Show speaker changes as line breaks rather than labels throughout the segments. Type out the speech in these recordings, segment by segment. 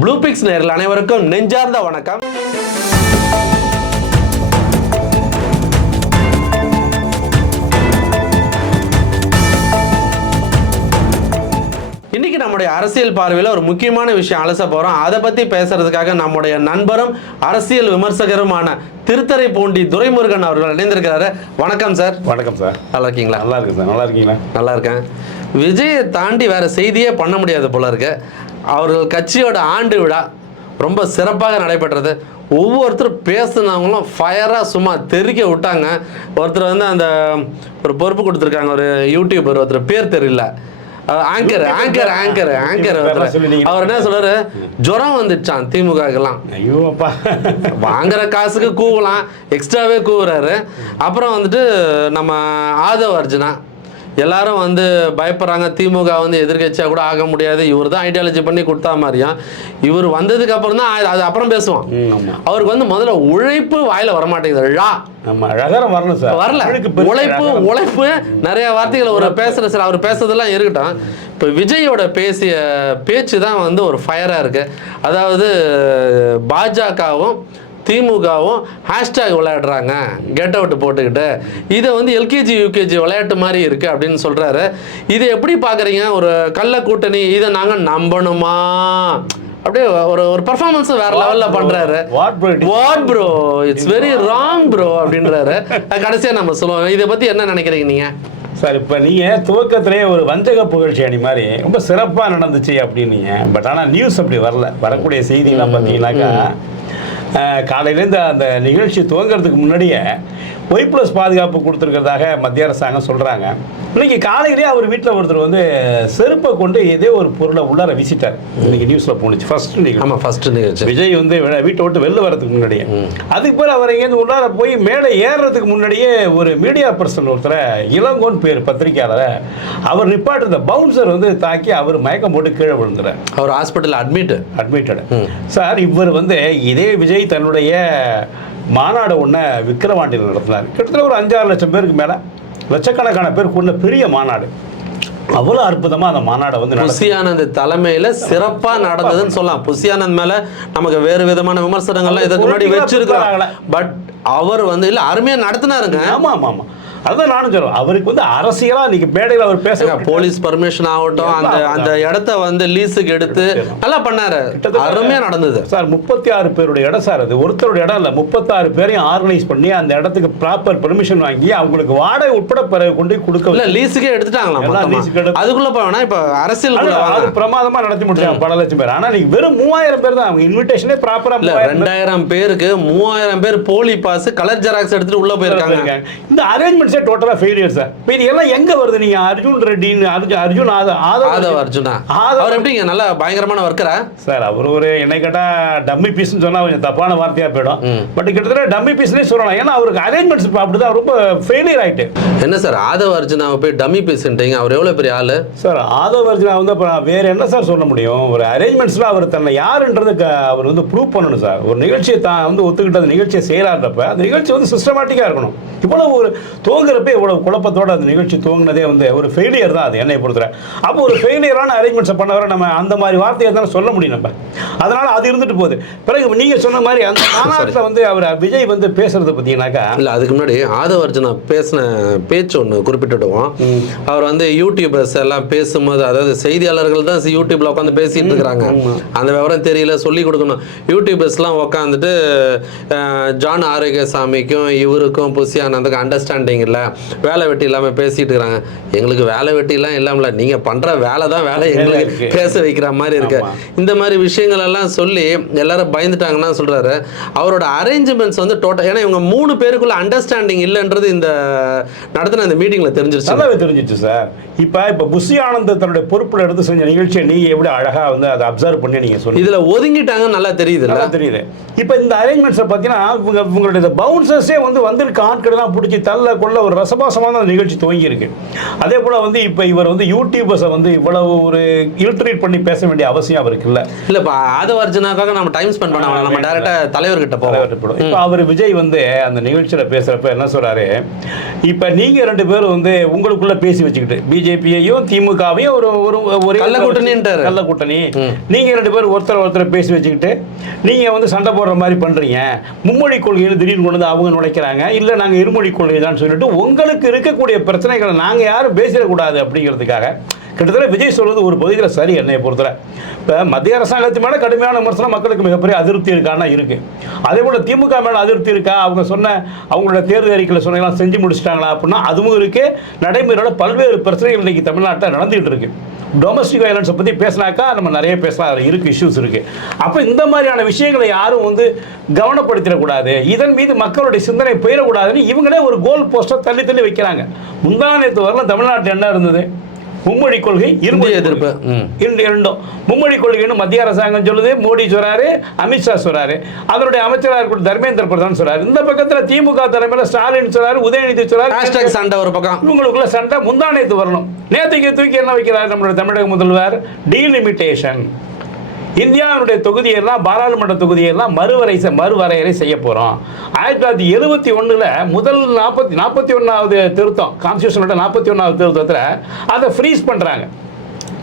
Blue fix நேரில் அனைவருக்கும் நெஞ்சார்ந்த வணக்கம். இன்னைக்கு நம்முடைய அரசியல் பார்வையில் ஒரு முக்கியமான விஷயம் அலச போறோம். அதை பத்தி பேசுறதுக்காக நம்முடைய நண்பரும் அரசியல் விமர்சகருமான திருத்தரை பூண்டி துரைமுருகன் அவர்கள் இணைந்திருக்கிறாரு. வணக்கம் சார்.
வணக்கம் சார்.
நல்லா இருக்கீங்களா?
நல்லா இருக்கு சார். நல்லா இருக்கீங்களா?
நல்லா இருக்கேன். விஜயை தாண்டி வேற செய்தியே பண்ண முடியாது போல இருக்கு. அவர்கள் கட்சியோட ஆண்டு விழா ரொம்ப சிறப்பாக நடைபெற்றது. ஒவ்வொருத்தரும் பேசுனவங்களும் ஃபயராக சும்மா தெறிக்க விட்டாங்க. ஒருத்தர் வந்து அந்த ஒரு பொறுப்பு கொடுத்துருக்காங்க ஒரு யூடியூபர் ஒருத்தர். பேர் தெரியல. Anchor anchor anchor anchor. அவர் என்ன சொல்றாரு? ஜுரம் வந்துச்சான் திமுகக்கெல்லாம்.
ஐயோ அப்பா.
வாங்குற காசுக்கு கூவலாம். எக்ஸ்ட்ராவே கூவுறாரு. அப்புறம் வந்துட்டு நம்ம ஆதவ அர்ஜுனா எல்லாரும் வந்து பயப்படுறாங்க. திமுக வந்து எதிர்க்கட்சியாக கூட ஆக முடியாது. இவர் தான் ஐடியாலஜி பண்ணி கொடுத்தா மாதிரியா? இவர் வந்ததுக்கு அப்புறம் தான் அது அப்புறம் பேசுவான்.
ம், ஆமா.
அவருக்கு வந்து முதல்ல உழைப்பு வாயில வரமாட்டேங்குது. ழா வரல. உழைப்பு. உழைப்பு. நிறைய வார்த்தைகள் ஒரு பேசுற சார் அவர் பேசுறதெல்லாம் இருக்கட்டும். இப்போ விஜயோட பேசிய பேச்சு தான் வந்து ஒரு ஃபயராக இருக்கு. அதாவது பாஜகவும் திமுகவும் ஹேஷ்டேக் விளையாடுறாங்க. கெட் அவுட் போட்டுக்கிட்டு. இதை வந்து எல்கேஜி யூகேஜி விளையாட்டு மாதிரி இருக்கு அப்படின்னு சொல்றாரு. இதை எப்படி பார்க்குறீங்க ஒரு கள்ள கூட்டணி இதை நாங்கள் நம்பணுமா? அப்படியே ஒரு ஒரு பர்ஃபார்மன்ஸ் வேற லெவல்ல பண்றாரு.
Is?
What bro it's very wrong bro அப்படின்றாரு. கடைசியா நம்ம சொல்லுவோம். இதை பத்தி என்ன நினைக்கிறீங்க நீங்க?
சார் இப்போ நீங்கள் துவக்கத்திலே ஒரு வஞ்சக புகழ்ச்சி அணி மாதிரி ரொம்ப சிறப்பாக நடந்துச்சு அப்படின்னீங்க. பட் ஆனால் நியூஸ் அப்படி வரல. வரக்கூடிய செய்திலாம் பார்த்தீங்கன்னாக்கா காலையிலேருந்து அந்த நிகழ்ச்சி துவங்கிறதுக்கு முன்னாடியே ஒய் ப்ளஸ் பாதுகாப்பு கொடுத்துருக்கிறதாக மத்திய அரசாங்கம் சொல்கிறாங்க இன்னைக்கு காலையிலேயே அவர் வீட்டில் ஒருத்தர் வந்து செருப்பை கொண்டு ஏதோ ஒரு பொருளை உள்ளார வீசிட்டார். இன்னைக்கு நியூஸில் போணுச்சு. ஃபர்ஸ்ட் நிகழ்ச்சி.
ஆமா ஃபர்ஸ்ட் நிகழ்ச்சி.
விஜய் வந்து வீட்டை விட்டு வெளில வரதுக்கு முன்னாடியே. அதுக்கு பிறகு அவர் இங்கேருந்து உள்ளார போய் மேலே ஏறுறதுக்கு முன்னாடியே ஒரு மீடியா பர்சன் ஒருத்தரை இளங்கோன் பேர் பத்திரிக்கையாளரை அவர் நிப்பாட்டு பவுன்சர் வந்து தாக்கி அவர் மயக்கம் போட்டு கீழே விழுந்துறார்.
அவர் ஹாஸ்பிட்டல் அட்மிட்
அட்மிட்டட் சார் இவர் வந்து இதே விஜய் தன்னுடைய மாநாடு ஒன்றை விக்கிரவாண்டியில் நடத்தினார். கிட்டத்தட்ட ஒரு அஞ்சாறு லட்சம் பேருக்கு மேலே லட்சக்கணக்கான பேர் கொண்ட பெரிய மாநாடு. அவ்வளோ அற்புதமாக அந்த மாநாடை வந்து
புசியானந்த் தலைமையில சிறப்பா நடந்ததுன்னு சொல்லலாம். புசியானந்த் மேல நமக்கு வேறு விதமான விமர்சனங்கள்லாம் இதுக்கு முன்னாடி
ஆகல.
பட் அவர் வந்து இல்ல அருமையா நடத்தினாருங்க.
ஆமாம் ஆமாம் ஆமாம் அதுதான் நானும் சொல்லுவேன் அவருக்கு வந்து அரசியலாக இன்னைக்கு மேடையில் அவர் பேச
ஏங்க, போலீஸ் பர்மிஷன் ஆகட்டும் அந்த அந்த இடத்த வந்து லீஸுக்கு எடுத்து நல்லா பண்ணாரு. அருமையா நடந்தது.
சார் முப்பத்தி ஆறு பேருடைய இடம் சார் அது ஒருத்தருடைய இடம் இல்லை. முப்பத்தாறு பேரையும் ஆர்கனைஸ் பண்ணி அந்த இடத்துக்கு ப்ராப்பர் பெர்மிஷன் வாங்கி அவங்களுக்கு வாடகை உட்பட பிறகு கொண்டு கொடுக்க
இல்ல லீஸுக்கே எடுத்துட்டாங்களா அதுக்குள்ள போவேனா இப்ப அரசியலுக்குள்ள
அது- பிரமாதமா நடத்தி முடிச்சாங்க பல லட்சம் பேர். ஆனா நீங்க வெறும் மூவாயிரம் பேர் தான். அவங்க இன்விடேஷனே ப்ராப்பரா
இல்ல ரெண்டாயிரம் பேருக்கு மூவாயிரம் பேர் போலி பாஸ் கலர் ஜெராக்ஸ் எடுத்துட்டு உள்ள போயிருக்காங்க.
இந்த அரேஞ்ச்மெண்ட்ஸே டோட்டலா ஃபெயிலியர் சார் இப்போ இது எல்லாம் எங்க வருது நீங்க அர்ஜுன் ரெட்டின்னு அர்ஜுன் அர்ஜுன் ஆத
ஆதவ
ஆதவ
அர்ஜுனா. அவர் எப்படிங்க? நல்ல பயங்கரமான ஒர்க்கரா
சார் அவர் ஒரு என்னை கேட்டா டம்மி பீஸ்னு சொன்னா கொஞ்சம் தப்பான வார்த்தையா போயிடும். பட் கிட்டத்தட்ட டம்மி பீஸ்னே சொல்லலாம். ஏன்னா அவருக்கு அரேஞ்ச்மெண்ட்ஸ் அப்படிதான் ரொம்ப ஃபெயிலியர் ஆயிட்டு.
என்ன சார் ஆதவ அர்ஜுனாவை போய் டம்மி பேசுன்றீங்க அவர் எவ்வளவு பெரிய ஆளு?
சார் ஆதவ அர்ஜுனா வந்து அப்புறம் வேற என்ன சார் சொல்ல முடியும்? ஒரு அரேஞ்ச்மெண்ட்ஸ்ல அவர் தன்னை யாருன்றது அவர் வந்து ப்ரூவ் பண்ணணும் சார். ஒரு நிகழ்ச்சியை தான் வந்து ஒத்துக்கிட்டு அந்த நிகழ்ச்சியை செய்யலான்றப்ப அந்த நிகழ்ச்சி வந்து சிஸ்டமேட்டிக்காக இருக்கணும். இவ்வளவு ஒரு துவங்குறப்ப இவ்வளவு குழப்பத்தோட அந்த நிகழ்ச்சி துவங்கினதே வந்து ஒரு ஃபெயிலியர் தான் அது. என்னை பொறுத்தவரை. அப்போ ஒரு ஃபெயிலியரான அரேஞ்ச்மெண்ட்ஸை பண்ணவரை நம்ம அந்த மாதிரி வார்த்தையை தானே சொல்ல முடியும் நம்ம. அதனால அது இருந்துட்டு போகுது. பிறகு நீங்க சொன்ன மாதிரி அந்த மாநாட்டில் வந்து அவர் விஜய் வந்து பேசுறது பார்த்தீங்கன்னாக்கா
இல்ல அதுக்கு முன்னாடி ஆதவ அர்ஜுனா பேசின பேச்சு ஒன்று குறிப்பிட்டுடுவோம். அவர் வந்து யூடியூபர்ஸ் எல்லாம் பேசும்போது அதாவது செய்தியாளர்கள் தான் யூடியூப்ல உட்காந்து பேசிட்டு இருக்கிறாங்க. அந்த விவரம் தெரியல சொல்லி கொடுக்கணும். யூடியூபர்ஸ்லாம் உட்காந்துட்டு ஜான் ஆரோக்கியசாமிக்கும் இவருக்கும் புசி ஆனந்துக்கும் அண்டர்ஸ்டாண்டிங் இல்லை வேலை வெட்டி இல்லாம பேசிட்டு இருக்கிறாங்க எங்களுக்கு வேலை வெட்டிலாம் இல்லாமல நீங்க பண்ற வேலை. தான் வேலை எங்களுக்கு. பேச வைக்கிற மாதிரி இருக்கு. இந்த மாதிரி விஷயங்கள் எல்லாம் சொல்லி எல்லாரும் பயந்துட்டாங்கன்னா சொல்றாரு. அவரோட அரேஞ்ச்மெண்ட்ஸ் வந்து டோட்டல் ஏன்னா இவங்க மூணு பேருக்குள்ள அண்டர்ஸ்டாண்டிங் இல்லைன்றது இந்த நடத்தின இந்த மீட்டிங்ல தெரிஞ்சிருச்சு.
நல்லாவே தெரிஞ்சிச்சு சார் இப்போ இப்போ புஷி ஆனந்த் தன்னுடைய பொறுப்பில் எடுத்து செஞ்ச நிகழ்ச்சியை நீங்க எப்படி அழகா வந்து அதை அப்சர்வ் பண்ணி நீங்க சொன்னீங்க
இதுல ஒதுங்கிட்டாங்க நல்லா தெரியுதுல்ல?
நல்லா தெரியுது. இப்போ இந்த அரேஞ்ச்மெண்ட்ஸை பார்த்தீங்கன்னா இவங்க இவங்களுடைய பவுன்சர்ஸே வந்து வந்திருக்க ஆட்கள் தான் பிடிச்சி தள்ள கொள்ள நல்ல ஒரு ரசபாசமான அந்த நிகழ்ச்சி துவங்கி இருக்கு அதே போல் வந்து இப்போ இவர் வந்து யூடியூபர்ஸை வந்து இவ்வளவு ஒரு இல்ட்ரேட் பண்ணி பேச வேண்டிய அவசியம் அவருக்கு இல்லை.
இல்லப்பா ஆதவர்ஜனாக்காக நம்ம டைம் ஸ்பெண்ட் பண்ண நம்ம டேரக்டா தலைவர்கிட்ட போவோம்.
இப்போ அவர் விஜய் வந்து அந்த நிகழ்ச்சியில பேசுறப்ப என்ன சொல்றாரு? இப்ப நீங்க ரெண்டு பேரும் வந்து உங்களுக்குள்ள பேசி வச்சுக்கிட்டு பிஜேபியையும் திமுகவையும் ஒரு ஒரு ஒரு
கள்ள கூட்டணின்றாரு.
கள்ள கூட்டணி
ம்.
நீங்க ரெண்டு பேரும் ஒருத்தர் ஒருத்தர் பேசி வச்சுக்கிட்டு நீங்க வந்து சண்டை போடுற மாதிரி பண்றீங்க. மும்மொழி கொள்கைன்னு திடீர்னு கொண்டு வந்து அவங்க நுழைக்கிறாங்க. இல்ல நாங்க இருமொழி கொள்கை தான் சொல்லிட்டு உங்களுக்கு இருக்கக்கூடிய பிரச்சனைகளை நாங்கள் யாரும் பேசிடக்கூடாது அப்படிங்கிறதுக்காக கிட்டத்தட்ட விஜய் சொல்வது ஒரு பகுதியில் சரி என்னை பொறுத்தவரை. இப்போ மத்திய அரசாங்கத்து மேலே கடுமையான விமர்சனம் மக்களுக்கு மிகப்பெரிய அதிருப்தி இருக்கான்னா இருக்குது அதே போல் திமுக மேலே அதிருப்தி இருக்கா? அவங்க சொன்ன அவங்களோட தேர்தல் அறிக்கையில் சொன்னதெல்லாம் செஞ்சு முடிச்சிட்டாங்களா அப்படின்னா அதுவும் இருக்குது நடைமுறையோட பல்வேறு பிரச்சனைகள் இன்றைக்கு தமிழ்நாட்டில் நடந்துகிட்டு இருக்குது டொமஸ்டிக் வயலன்ஸை பற்றி பேசினாக்கா நம்ம நிறைய பேசலாம். அதில் இருக்குது இஷ்யூஸ் இருக்குது அப்போ இந்த மாதிரியான விஷயங்களை யாரும் வந்து கவனப்படுத்திடக்கூடாது. இதன் மீது மக்களுடைய சிந்தனை போயிடக்கூடாதுன்னு இவங்களே ஒரு கோல் போஸ்ட்டை தள்ளி தள்ளி வைக்கிறாங்க. முந்தா நேற்று வரல தமிழ்நாட்டில் என்ன இருந்தது? மும்மொழி கொள்கை இருமொழி
இந்திய எதிர்ப்பு.
இரண்டும். மும்மொழி கொள்கைன்னு மத்திய அரசாங்கம் சொல்லுது மோடி சொல்றாரு அமித்ஷா சொல்றாரு. அதனுடைய அமைச்சராக இருக்கக்கூடிய தர்மேந்திர பிரதான் சொல்றாரு. இந்த பக்கத்துல திமுக தலைமையில ஸ்டாலின் சொல்றாரு உதயநிதி சொல்றாரு.
சண்டை ஒரு பக்கம்.
இவங்களுக்குள்ள சண்டை முந்தா நேத்து வரணும். நேற்றுக்கு தூக்கி என்ன வைக்கிறார் நம்மளுடைய தமிழக முதல்வர்? டீலிமிட்டேஷன் இந்தியாவுடைய தொகுதியெல்லாம் பாராளுமன்ற தொகுதியெல்லாம் மறுவரை மறுவரையறை செய்ய போகிறோம் ஆயிரத்தி தொள்ளாயிரத்தி எழுபத்தி ஒன்றில் முதல் நாற்பத்தி நாற்பத்தி ஒன்றாவது திருத்தம் கான்ஸ்டியூஷனோட நாற்பத்தி ஒன்றாவது திருத்தத்தில் அதை ஃப்ரீஸ் பண்ணுறாங்க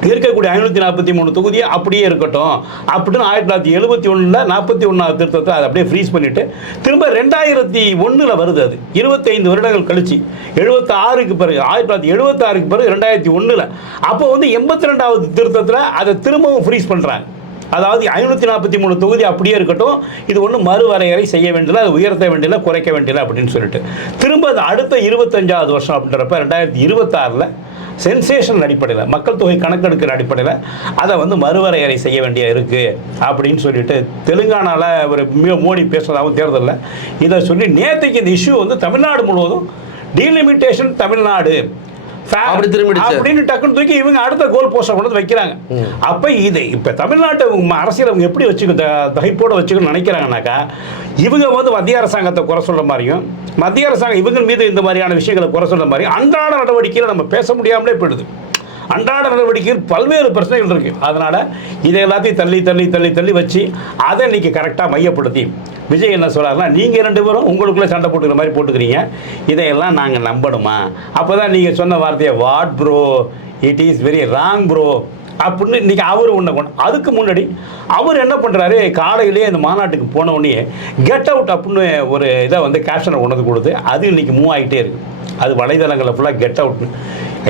இருக்கக்கூடிய ஐநூற்றி நாற்பத்தி மூணு தொகுதியை அப்படியே இருக்கட்டும் அப்படின்னு ஆயிரத்தி தொள்ளாயிரத்தி எழுபத்தி ஒன்றில் நாற்பத்தி ஒன்றாவது திருத்தத்தை அதை அப்படியே ஃப்ரீஸ் பண்ணிவிட்டு திரும்ப ரெண்டாயிரத்தி ஒன்றில் வருது அது. இருபத்தைந்து வருடங்கள் கழிச்சு. எழுபத்தி ஆறுக்கு பிறகு ஆயிரத்தி தொள்ளாயிரத்தி எழுபத்தாறுக்கு பிறகு ரெண்டாயிரத்தி ஒன்றில் அப்போ வந்து எண்பத்தி ரெண்டாவது திருத்தத்தில் அதை திரும்பவும் ஃப்ரீஸ் பண்ணுறாங்க அதாவது ஐநூற்றி நாற்பத்தி மூணு தொகுதி அப்படியே இருக்கட்டும். இது ஒன்றும் மறுவரையறை செய்ய வேண்டியதில்லை அது உயர்த்த வேண்டியதில்லை குறைக்க வேண்டியதில்லை அப்படின்னு சொல்லிட்டு. திரும்ப அது அடுத்த இருபத்தஞ்சாவது வருஷம் அப்படின்றப்ப ரெண்டாயிரத்தி இருபத்தாறில் சென்சேஷன் அடிப்படையில் மக்கள் தொகை கணக்கெடுக்கிற அடிப்படையில் அதை வந்து மறுவரையறை செய்ய வேண்டிய இருக்குது அப்படின்னு சொல்லிட்டு தெலுங்கானாவில் ஒரு மோடி பேசுகிறதாகவும் தேர்தலில். இதை சொல்லி நேற்றுக்கு இந்த இஷ்யூ வந்து தமிழ்நாடு முழுவதும் டீலிமிட்டேஷன் தமிழ்நாடு
அப்படி திரும்பிடுச்சு.
அப்படின்னு டக்குன்னு தூக்கி இவங்க அடுத்த கோல் போஸ்டர் கொண்டு வைக்கிறாங்க. அப்ப இது இப்ப தமிழ்நாட்டை அரசியல் அவங்க எப்படி வச்சுக்க தகைப்போட வச்சுக்கணும்னு நினைக்கிறாங்கனாக்கா இவங்க வந்து மத்திய அரசாங்கத்தை குறை சொல்ற மாதிரியும் மத்திய அரசாங்கம் இவங்க மீது இந்த மாதிரியான விஷயங்களை குறை சொல்ற மாதிரியும் அன்றாட நடவடிக்கையில் நம்ம பேச முடியாமலே போயிடுது. அன்றாட நடவடிக்கையில் பல்வேறு பிரச்சனைகள் இருக்கு. அதனால இதை எல்லாத்தையும் தள்ளி தள்ளி தள்ளி தள்ளி வச்சு அதை இன்னைக்கு கரெக்டாக மையப்படுத்தி விஜய் என்ன சொல்றாருன்னா நீங்கள் ரெண்டு பேரும் உங்களுக்குள்ளே சண்டை போட்டுக்கிற மாதிரி போட்டுக்கிறீங்க. இதையெல்லாம் நாங்கள் நம்பணுமா? அப்போ தான் நீங்கள் சொன்ன வார்த்தையை what bro it is very wrong bro அப்படின்னு இன்னைக்கு அவர் ஒன்றை கொண்டு அதுக்கு முன்னாடி அவர் என்ன பண்ணுறாரு காலையிலேயே இந்த மாநாட்டுக்கு போன உடனே கெட் அவுட் அப்படின்னு ஒரு இதை வந்து கேப்ஷனை கொண்டு வந்து கொடுத்து அது இன்னைக்கு மூவ் ஆகிட்டே இருக்கு. அது வலைதளங்களில் ஃபுல்லாக கெட் அவுட்னு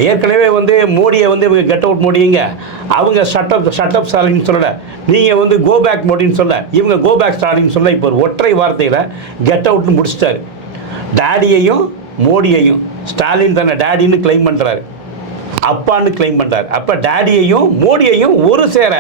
ஏற்கனவே வந்து மோடியை வந்து இவங்க கெட் அவுட் மோடிங்க. அவங்க ஷட்டப் ஷட்டப் ஸ்டாலின் சொல்லலை. நீங்கள் வந்து கோ பேக் மோடின்னு சொல்ல இவங்க கோ பேக் ஸ்டாலின் சொல்ல இப்போ ஒரு ஒற்றை வார்த்தையில் கெட் அவுட்னு முடிச்சிட்டாரு. டேடியையும் மோடியையும் ஸ்டாலின் தன்னை டேடின்னு கிளைம் பண்ணுறாரு அப்பான்னு கிளைம் பண்றாரு. அப்ப டேடியையும் மோடியையும் ஒரு சேர.